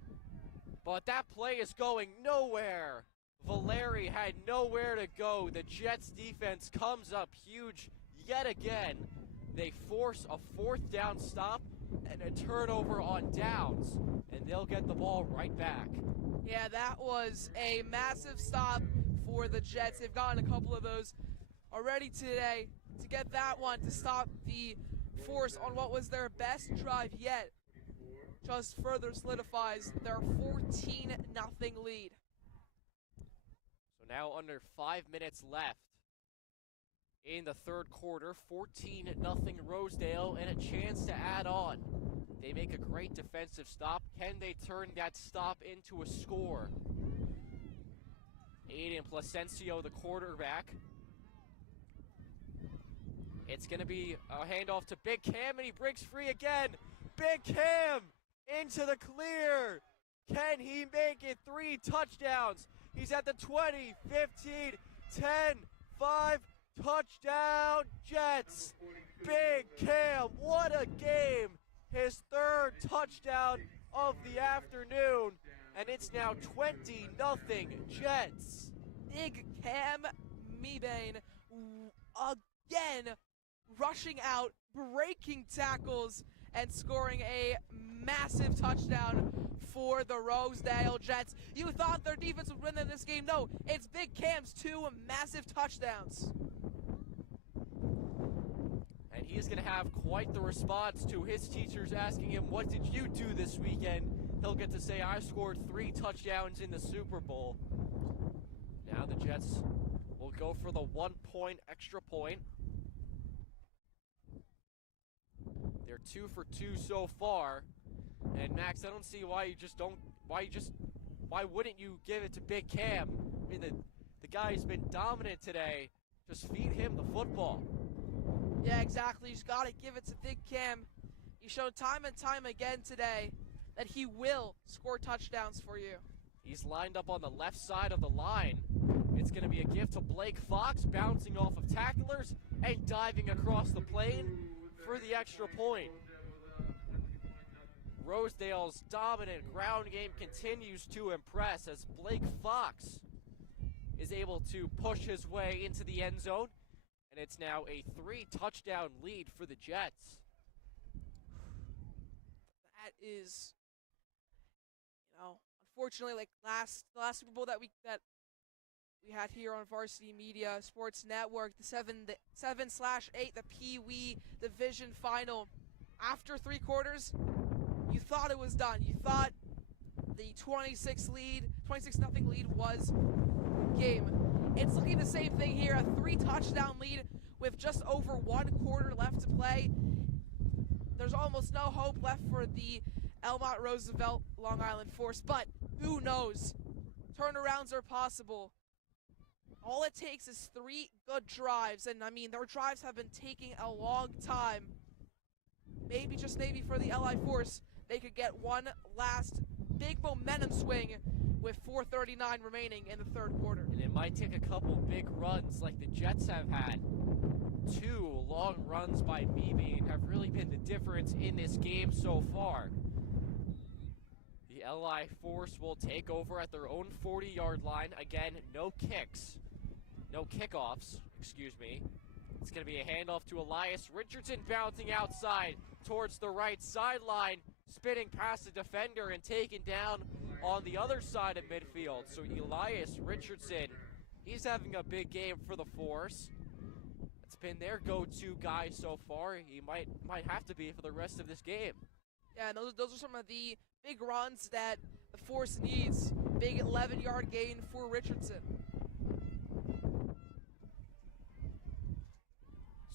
But that play is going nowhere. Valeri had nowhere to go. The Jets defense comes up huge yet again. They force a 4th down stop and a turnover on downs, and they'll get the ball right back. Yeah, that was a massive stop for the Jets. They've gotten a couple of those are ready today to get that one to stop the Force on what was their best drive yet. Just further solidifies their 14-0 lead. So now under 5 minutes left in the third quarter, 14-0 Rosedale, and a chance to add on. They make a great defensive stop. Can they turn that stop into a score? Aiden Placencio, the quarterback. It's going to be a handoff to Big Cam, and he breaks free again. Big Cam into the clear. Can he make it? 3 touchdowns. He's at the 20, 15, 10, 5, touchdown Jets. Big Cam, what a game. His 3rd touchdown of the afternoon, and it's now 20-0 Jets. Big Cam Mebane again rushing out, breaking tackles, and scoring a massive touchdown for the Rosedale Jets. You thought their defense would win in this game. No, it's Big Cam's 2 massive touchdowns. And he's going to have quite the response to his teachers asking him, what did you do this weekend? He'll get to say, I scored 3 touchdowns in the Super Bowl. Now the Jets will go for the 1-point extra point. They're 2 for 2 so far. And Max, I don't see why wouldn't you give it to Big Cam? I mean, the guy's been dominant today. Just feed him the football. Yeah, exactly. You just got to give it to Big Cam. He showed time and time again today that he will score touchdowns for you. He's lined up on the left side of the line. It's going to be a gift to Blake Fox, bouncing off of tacklers and diving across the plane for the extra point. Rosedale's dominant ground game continues to impress as Blake Fox is able to push his way into the end zone. And it's now a 3-touchdown lead for the Jets. That is, unfortunately, like the last Super Bowl that we had here on Varsity Media Sports Network, the 7/8, the Pee Wee Division Final. After 3 quarters, you thought it was done. You thought the 26-0 lead was game. It's looking the same thing here, a 3-touchdown lead with just over 1 quarter left to play. There's almost no hope left for the Elmont Roosevelt Long Island Force, but who knows? Turnarounds are possible. All it takes is 3 good drives, and I mean, their drives have been taking a long time. Maybe, just maybe for the LI Force, they could get one last big momentum swing with 4:39 remaining in the third quarter. And it might take a couple big runs like the Jets have had. 2 long runs by Mebane have really been the difference in this game so far. The LI Force will take over at their own 40-yard line. Again, no kickoffs, excuse me. It's going to be a handoff to Elias Richardson, bouncing outside towards the right sideline, spinning past the defender and taken down on the other side of midfield. So Elias Richardson, he's having a big game for the Force. It's been their go-to guy so far. He might have to be for the rest of this game. Yeah, and those are some of the big runs that the Force needs. Big 11-yard gain for Richardson.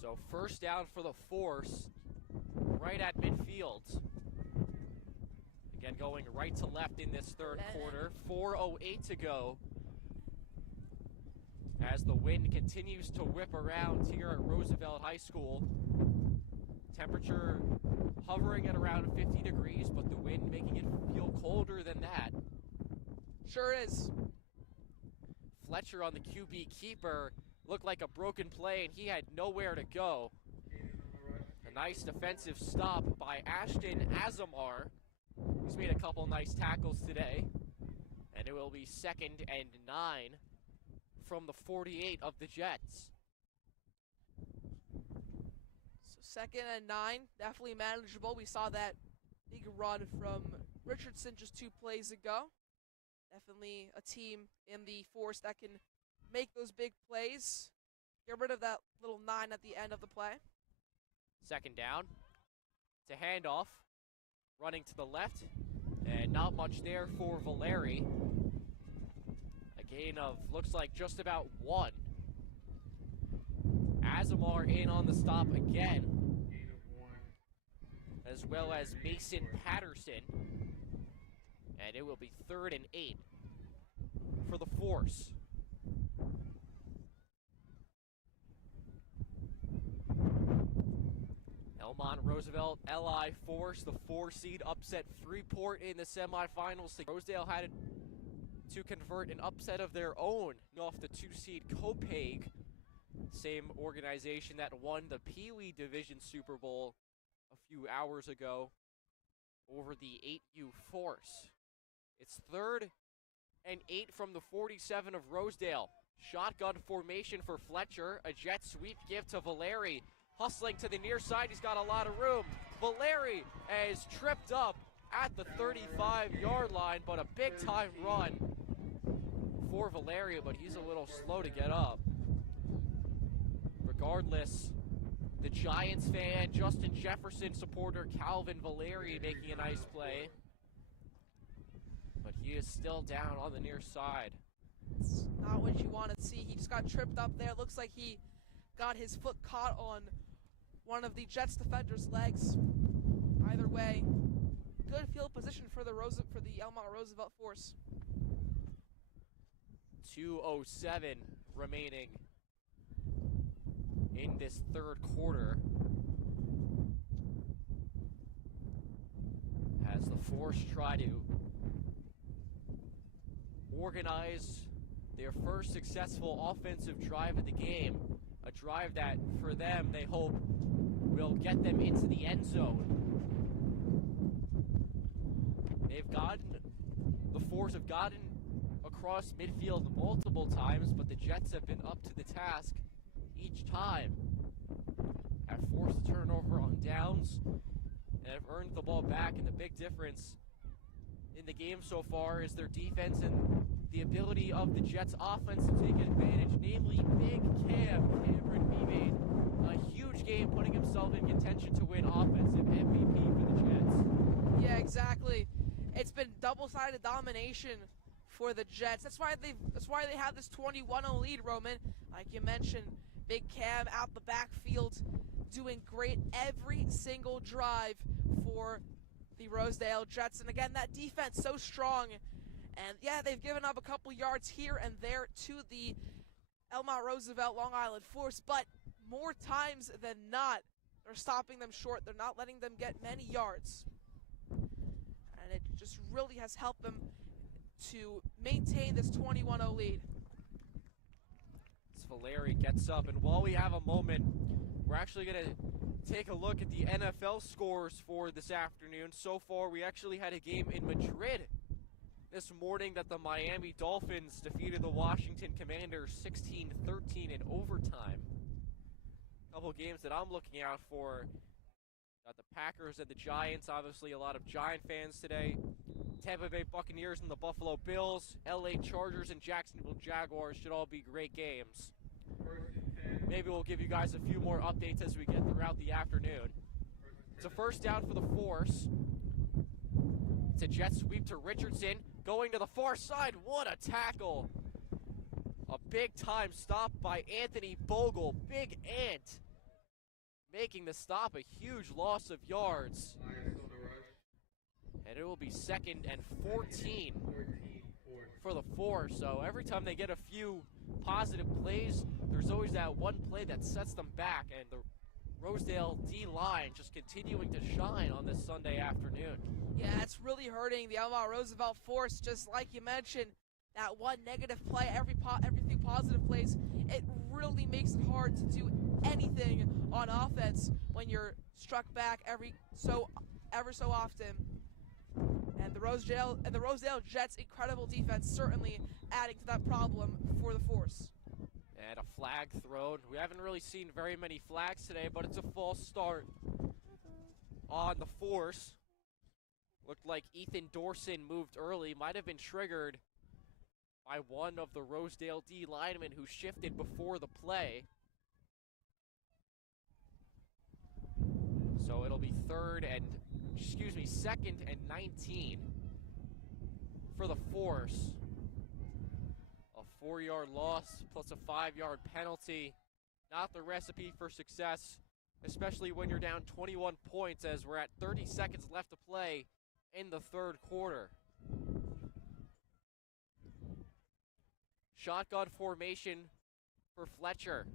So first down for the Force, right at midfield. Again, going right to left in this third quarter. 4:08 to go. As the wind continues to whip around here at Roosevelt High School. Temperature hovering at around 50 degrees, but the wind making it feel colder than that. Sure is. Fletcher on the QB keeper looked like a broken play, and he had nowhere to go. A nice defensive stop by Ashton Azamar. He's made a couple nice tackles today. And it will be 2nd and 9 from the 48 of the Jets. So 2nd and 9, definitely manageable. We saw that big run from Richardson just 2 plays ago. Definitely a team in the Force that can make those big plays. Get rid of that little 9 at the end of the play. Second down. It's a handoff. Running to the left. And not much there for Valeri. A gain of, looks like just about 1. Azamar in on the stop again. As well as Mason Patterson. And it will be 3rd and 8 for the Force. Elmont, Roosevelt, LI Force, the 4 seed upset Freeport in the semifinals. Rosedale had to convert an upset of their own off the 2 seed Copeg, same organization that won the Pee Wee Division Super Bowl a few hours ago over the 8U Force. It's 3rd and 8 from the 47 of Rosedale. Shotgun formation for Fletcher, a jet sweep give to Valeri. Hustling to the near side, he's got a lot of room. Valeri is tripped up at the 35-yard line, but a big-time run for Valeri, but he's a little slow to get up. Regardless, the Giants fan, Justin Jefferson supporter Calvin Valeri making a nice play. But he is still down on the near side. It's not what you want to see. He just got tripped up there. Looks like he got his foot caught on one of the Jets defender's legs. Either way, good field position for the Elmont Roosevelt Force. 2:07 remaining in this 3rd quarter. As the Force try to organize their first successful offensive drive of the game. A drive that, for them, they hope will get them into the end zone. The Force have gotten across midfield multiple times, but the Jets have been up to the task each time. Have forced a turnover on downs and have earned the ball back, and the big difference in the game so far is their defense and the ability of the Jets offense to take advantage, namely Big Cameron made a huge game, putting himself in contention to win offensive MVP for the Jets. Yeah, exactly. It's been double-sided domination for the Jets. That's why they have this 21-0 lead, Roman. Like you mentioned, Big Cam out the backfield doing great every single drive for the Rosedale Jets. And again, that defense so strong. And yeah, they've given up a couple yards here and there to the Elmont Roosevelt Long Island Force, but more times than not, they're stopping them short. They're not letting them get many yards. And it just really has helped them to maintain this 21-0 lead. As Valeri gets up, and while we have a moment, we're actually going to take a look at the NFL scores for this afternoon. So far, we actually had a game in Madrid this morning that the Miami Dolphins defeated the Washington Commanders 16-13 in overtime. A couple games that I'm looking out for. Got the Packers and the Giants. Obviously, a lot of Giant fans today. Tampa Bay Buccaneers and the Buffalo Bills. LA Chargers and Jacksonville Jaguars should all be great games. Maybe we'll give you guys a few more updates as we get throughout the afternoon. It's a first down for the Force. It's a jet sweep to Richardson. Going to the far side. What a tackle. A big-time stop by Anthony Bogle. Big Ant making the stop. A huge loss of yards. And it will be 2nd and 14 for the Force. So every time they get a few positive plays, there's always that one play that sets them back. And the Rosedale D-line just continuing to shine on this Sunday afternoon. Yeah, it's really hurting the Elmont Roosevelt Force, just like you mentioned. That one negative play, every few positive plays, it really makes it hard to do anything on offense when you're struck back ever so often. And the Rosedale Jets' incredible defense certainly adding to that problem for the Force. And a flag thrown. We haven't really seen very many flags today, but it's a false start on the Force. Looked like Ethan Dorson moved early. Might have been triggered by one of the Rosedale D linemen who shifted before the play. So it'll be second and 19 for the Force. A 4-yard loss plus a 5-yard penalty. Not the recipe for success, especially when you're down 21 points as we're at 30 seconds left to play in the third quarter. Shotgun formation for Fletcher.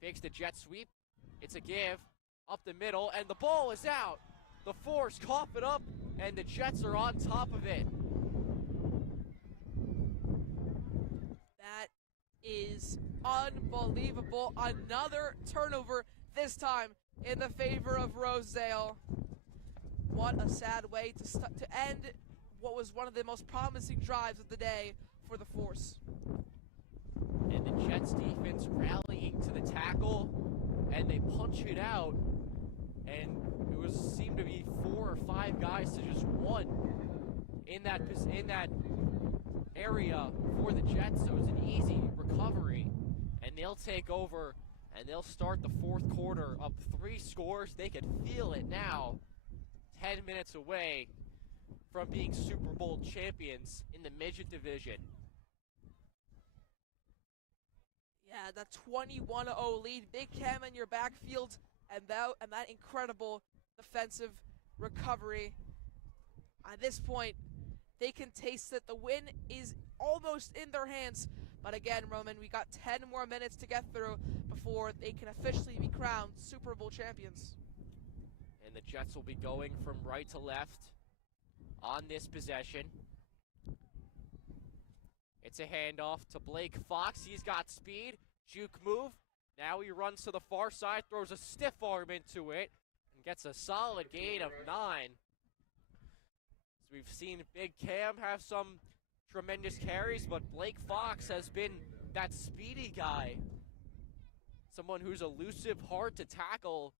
Takes the jet sweep. It's a give up the middle, and the ball is out. The Force cough it up, and the Jets are on top of it. That is unbelievable. Another turnover, this time in the favor of Rosedale. What a sad way to end what was one of the most promising drives of the day for the Force. And the Jets defense rallying to the tackle, and they punch it out, and it seemed to be 4 or 5 guys to just one in that area for the Jets. So it was an easy recovery, and they'll take over, and they'll start the fourth quarter up 3 scores. They could feel it now, 10 minutes away from being Super Bowl champions in the midget division. Yeah, that 21-0 lead. Big Cam in your backfield, and that incredible defensive recovery. At this point, they can taste that the win is almost in their hands. But again, Roman, we got 10 more minutes to get through before they can officially be crowned Super Bowl champions. And the Jets will be going from right to left on this possession. It's a handoff to Blake Fox. He's got speed. Juke move. Now he runs to the far side, throws a stiff arm into it, and gets a solid gain of 9. So we've seen Big Cam have some tremendous carries, but Blake Fox has been that speedy guy. Someone who's elusive, hard to tackle.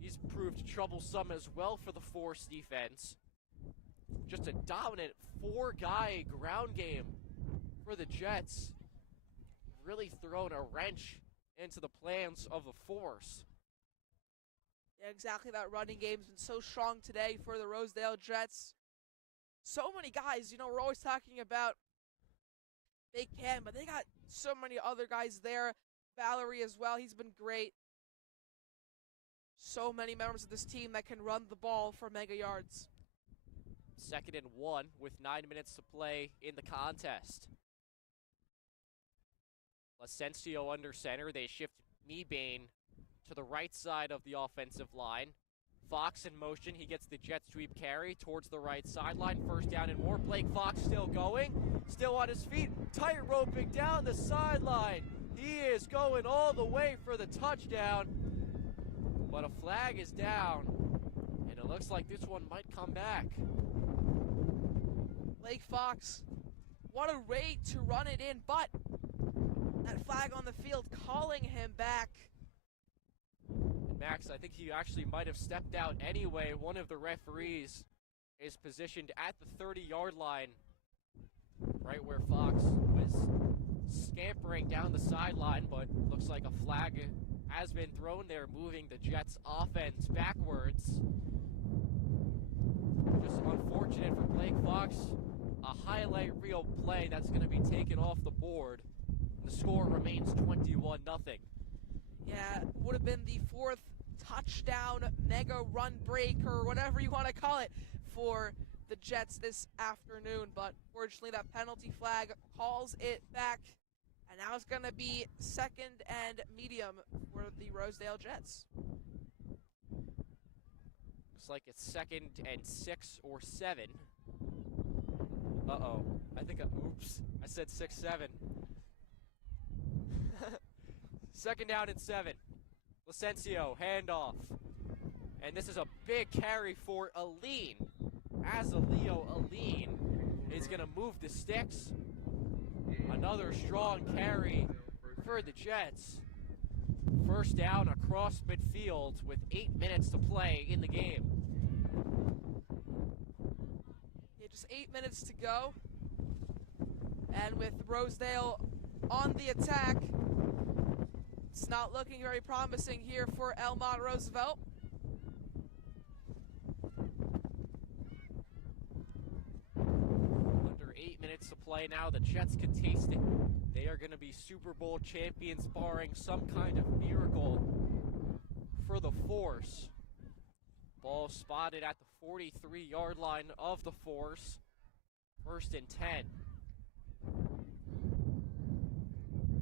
He's proved troublesome as well for the Force defense. Just a dominant 4-guy ground game for the Jets. Really thrown a wrench into the plans of the Force. Yeah, exactly. That running game's been so strong today for the Rosedale Jets. So many guys, we're always talking about Big Cam, but they got so many other guys there. Valerie as well, he's been great. So many members of this team that can run the ball for mega yards. 2nd and 1 with 9 minutes to play in the contest. Asensio under center. They shift Mebane to the right side of the offensive line. Fox in motion. He gets the jet sweep carry towards the right sideline. 1st down and more. Blake Fox still going. Still on his feet. Tight roping down the sideline. He is going all the way for the touchdown. But a flag is down. And it looks like this one might come back. Blake Fox, what a rate to run it in, but that flag on the field calling him back. And Max, I think he actually might have stepped out anyway. One of the referees is positioned at the 30-yard line, right where Fox was scampering down the sideline, but looks like a flag has been thrown there, moving the Jets' offense backwards. Just unfortunate for Blake Fox. A highlight reel play that's going to be taken off the board. The score remains 21-0. Yeah, would have been the 4th touchdown mega run break or whatever you want to call it for the Jets this afternoon. But fortunately, that penalty flag calls it back. And now it's going to be 2nd and medium for the Rosedale Jets. Looks like it's 2nd and 6 or 7. Uh-oh. Oops. I said 6-7. 2nd down and 7. Licencio, handoff. And this is a big carry for Aline. Azaleo Aline is going to move the sticks. Another strong carry for the Jets. 1st down across midfield with 8 minutes to play in the game. Yeah, just 8 minutes to go. And with Rosedale on the attack, It's not looking very promising here for Elmont Roosevelt. Under 8 minutes to play now. The Jets can taste it. They are going to be Super Bowl champions, barring some kind of miracle for the Force. Ball spotted at the 43-yard line of the Force. 1st and 10.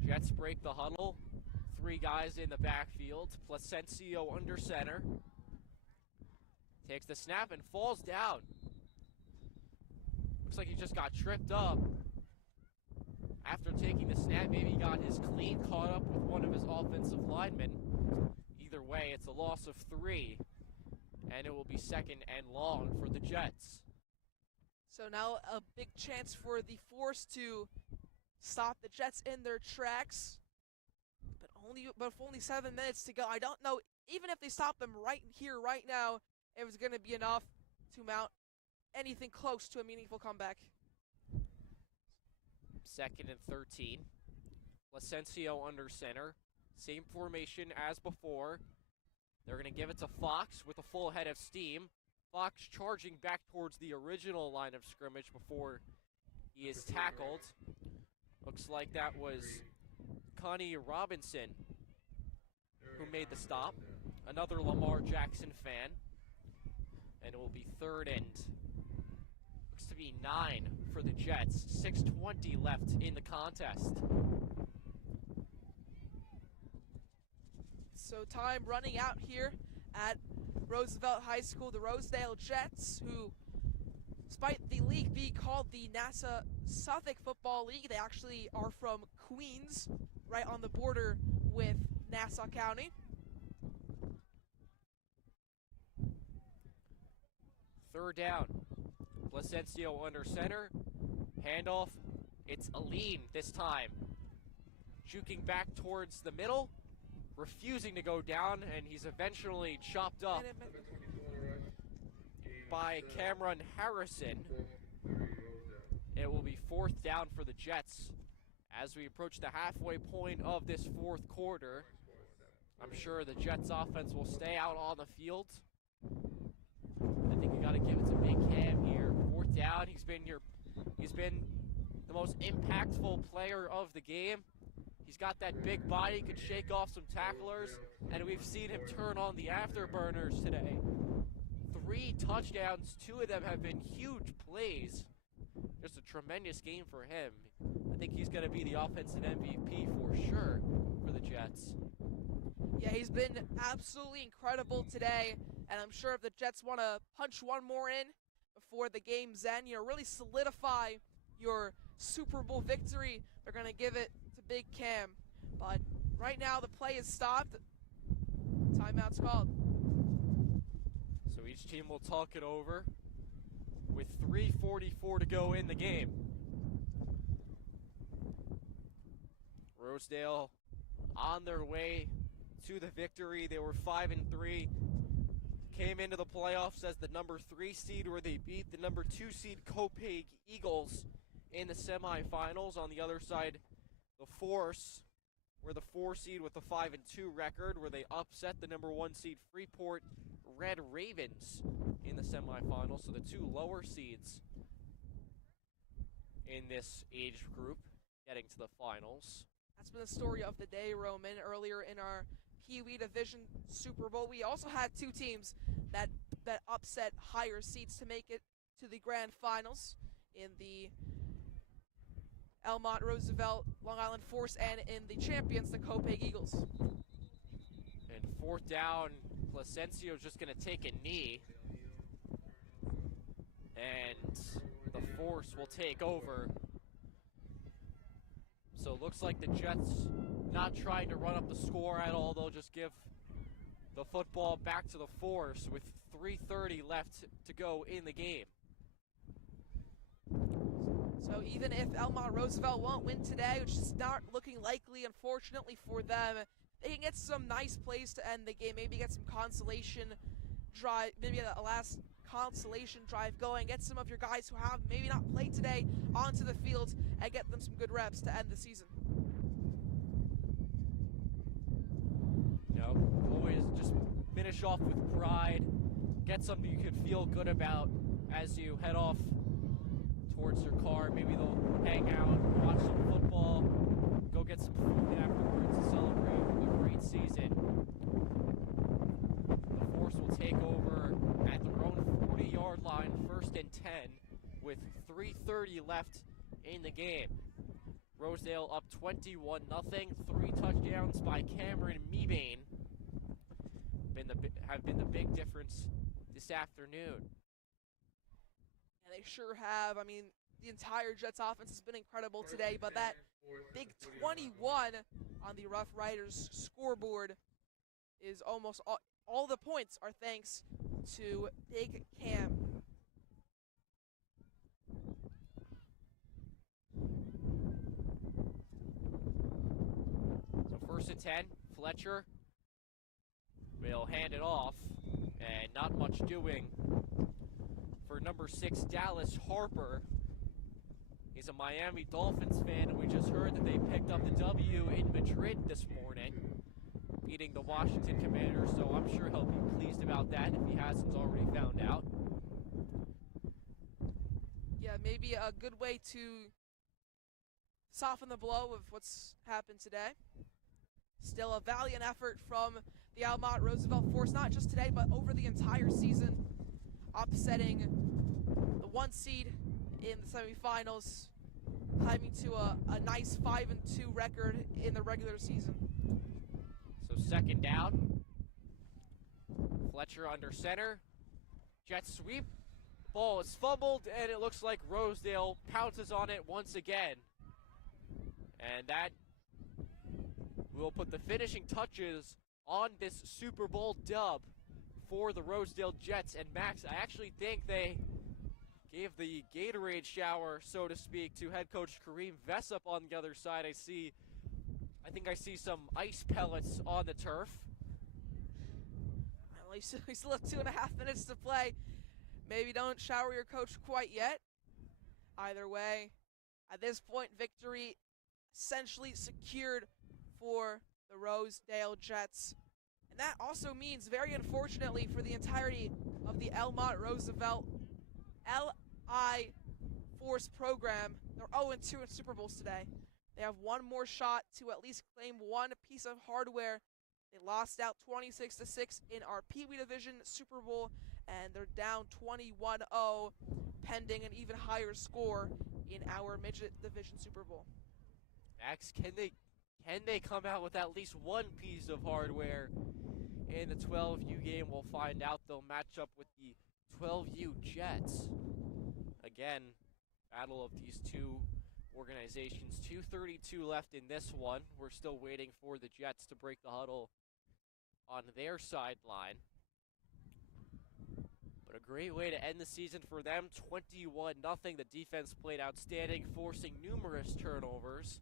Jets break the huddle. 3 guys in the backfield. Placencio under center. Takes the snap and falls down. Looks like he just got tripped up. After taking the snap, maybe he got his cleat caught up with one of his offensive linemen. Either way, it's a loss of 3. And it will be 2nd and long for the Jets. So now a big chance for the Force to stop the Jets in their tracks. But with only 7 minutes to go, I don't know, even if they stop them right here, right now, it was going to be enough to mount anything close to a meaningful comeback. 2nd and 13. Placencio under center. Same formation as before. They're going to give it to Fox with a full head of steam. Fox charging back towards the original line of scrimmage before he is tackled. Looks like that was Connie Robinson who made the stop. Another Lamar Jackson fan. And it will be 3rd and looks to be 9 for the Jets. 6:20 left in the contest. So time running out here at Roosevelt High School. The Rosedale Jets, who, despite the league being called the NASA Suffolk Football League, they actually are from Queens, right on the border with Nassau County. 3rd down. Placencio under center. Handoff. It's Aline this time. Juking back towards the middle. Refusing to go down, and he's eventually chopped up by Cameron Harrison. It will be 4th down for the Jets as we approach the halfway point of this 4th quarter. I'm sure the Jets offense will stay out on the field. I think you got to give it to Big Cam here. 4th down. He's been the most impactful player of the game. He's got that big body, could shake off some tacklers, and we've seen him turn on the afterburners today. 3 touchdowns, 2 of them have been huge plays. Just a tremendous game for him. I think he's going to be the offensive MVP for sure for the Jets. Yeah, he's been absolutely incredible today, and I'm sure if the Jets want to punch one more in before the game's end, really solidify your Super Bowl victory, they're going to give it to Big Cam. But right now the play is stopped. Timeout's called. So each team will talk it over with 3:44 to go in the game. Rosedale on their way to the victory. They were 5-3. Came into the playoffs as the number 3 seed, where they beat the number 2 seed Copeg Eagles in the semifinals. On the other side, the Force were the 4 seed with a 5-2 record, where they upset the number 1 seed Freeport Red Ravens in the semifinals. So the 2 lower seeds in this age group getting to the finals. That's been the story of the day, Roman. Earlier in our Pee Wee Division Super Bowl, we also had 2 teams that upset higher seeds to make it to the grand finals in the Elmont Roosevelt Long Island Force and in the champions, the Copeg Eagles. And 4th down, Placencio's just going to take a knee, and the Force will take over. So it looks like the Jets not trying to run up the score at all. They'll just give the football back to the Force with 3:30 left to go in the game. So even if Elmont Roosevelt won't win today, which is not looking likely, unfortunately for them, they can get some nice plays to end the game. Maybe get some consolation drive, maybe a last consolation drive going. Get some of your guys who have maybe not played today onto the field and get them some good reps to end the season. finish off with pride, get something you can feel good about as you head off towards your car. Maybe they'll hang out, watch some football, go get some food afterwards to celebrate a great season. The Force will take over at their own 40-yard line, 1st and 10, with 3:30 left in the game. Rosedale up 21-0, 3 touchdowns by Cameron Mebane have been the big difference this afternoon. And they sure have. I mean, the entire Jets offense has been incredible today, but that big 21 on the Rough Riders scoreboard is almost all the points are thanks to Big Cam. So 1st and 10, Fletcher will hand it off, and not much doing for number 6, Dallas Harper. He's a Miami Dolphins fan, and we just heard that they picked up the W in Madrid this morning, beating the Washington Commanders, so I'm sure he'll be pleased about that if he hasn't already found out. Yeah, maybe a good way to soften the blow of what's happened today. Still a valiant effort from the Elmont Roosevelt Force, not just today, but over the entire season, upsetting the 1 seed in the semifinals, climbing to a nice 5-2 record in the regular season. So 2nd down. Fletcher under center. Jet sweep. Ball is fumbled, and it looks like Rosedale pounces on it once again. And that will put the finishing touches on this Super Bowl dub for the Rosedale Jets. And Max, I actually think they gave the Gatorade shower, so to speak, to head coach Kareem Vessup on the other side. I think I see some ice pellets on the turf. Well, we still have 2.5 minutes to play. Maybe don't shower your coach quite yet. Either way, at this point, victory essentially secured for the Rosedale Jets. And that also means, very unfortunately for the entirety of the Elmont Roosevelt LI Force program, they're 0-2 in Super Bowls today. They have one more shot to at least claim one piece of hardware. They lost out 26-6 in our Pee Wee Division Super Bowl, and they're down 21-0, pending an even higher score in our Midget Division Super Bowl. Max, can they come out with at least one piece of hardware in the 12U game? We'll find out. They'll match up with the 12U Jets. Again, battle of these two organizations. 2:32 left in this one. We're still waiting for the Jets to break the huddle on their sideline. But a great way to end the season for them. 21-0. The defense played outstanding, forcing numerous turnovers.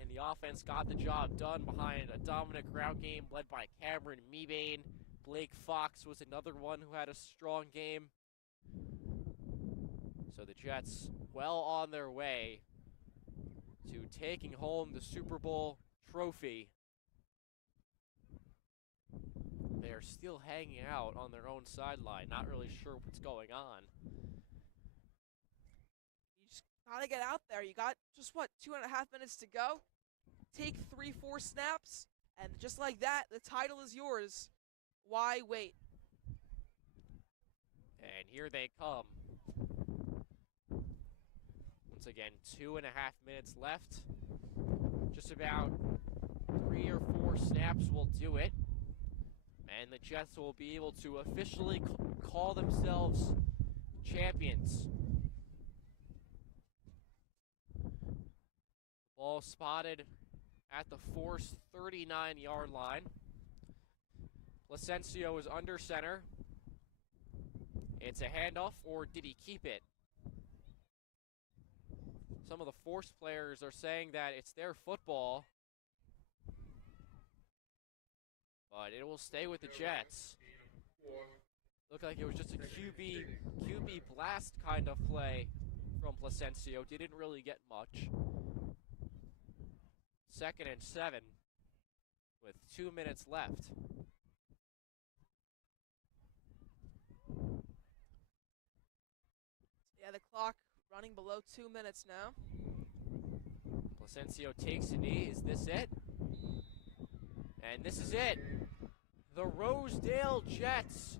And the offense got the job done behind a dominant ground game led by Cameron Mebane. Blake Fox was another one who had a strong game. So the Jets well on their way to taking home the Super Bowl trophy. They are still hanging out on their own sideline, not really sure what's going on. You just gotta get out there. You got just, 2.5 minutes to go? Take 3-4 snaps, and just like that, the title is yours. Why wait? And here they come. Once again, 2.5 minutes left. Just about 3 or 4 snaps will do it. And the Jets will be able to officially call themselves champions. Ball spotted at the Force 39-yard line. Placencio is under center. It's a handoff, or did he keep it? Some of the Force players are saying that it's their football, but it will stay with the Jets. Looked like it was just a QB blast kind of play from Placencio. Didn't really get much. 2nd and 7 with 2 minutes left. And the clock running below 2 minutes now. Placencio takes a knee. Is this it? And this is it. The Rosedale Jets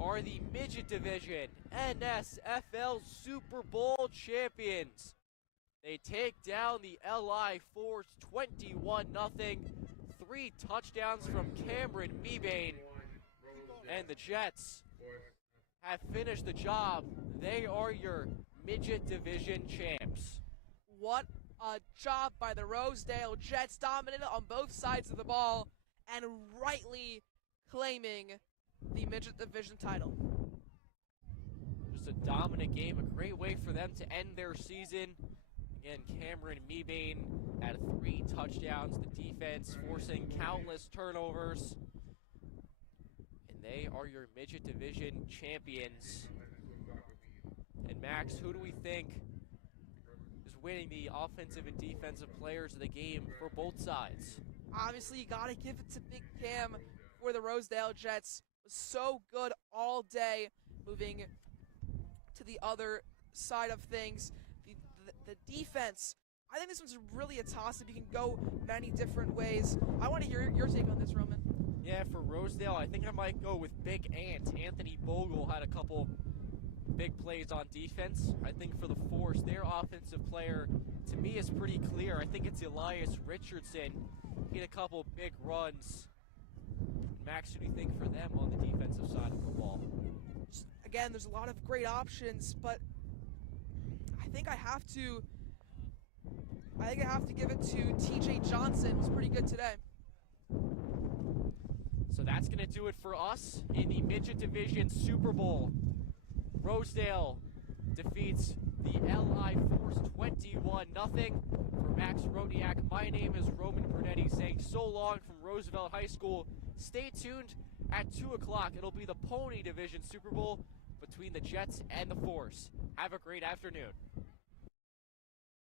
are the Midget Division NSFL Super Bowl champions. They take down the LI Force 21-0. 3 touchdowns from Cameron Mebane. And the Jets have finished the job. They are your Midget Division champs. What a job by the Rosedale Jets, dominated on both sides of the ball and rightly claiming the Midget Division title. Just a dominant game, a great way for them to end their season. Again, Cameron Mebane had 3 touchdowns, the defense forcing countless turnovers. And they are your Midget Division champions. And Max, who do we think is winning the offensive and defensive players of the game for both sides? Obviously, you got to give it to Big Cam for the Rosedale Jets. Was so good all day. Moving to the other side of things, the defense, I think this one's really a toss-up. You can go many different ways. I want to hear your take on this, Roman. Yeah, for Rosedale, I think I might go with Big Ant. Anthony Bogle had a couple big plays on defense. I think for the Force, their offensive player, to me, is pretty clear. I think it's Elias Richardson. He had a couple big runs. Max, who do you think for them on the defensive side of the ball? Again, there's a lot of great options, but I think I have to give it to TJ Johnson. It was pretty good today. So that's going to do it for us in the Midget Division Super Bowl. Rosedale defeats the LI Force 21-0. For Max Rodniak, my name is Roman Brunetti saying so long from Roosevelt High School. Stay tuned at 2 o'clock. It'll be the Pony Division Super Bowl between the Jets and the Force. Have a great afternoon.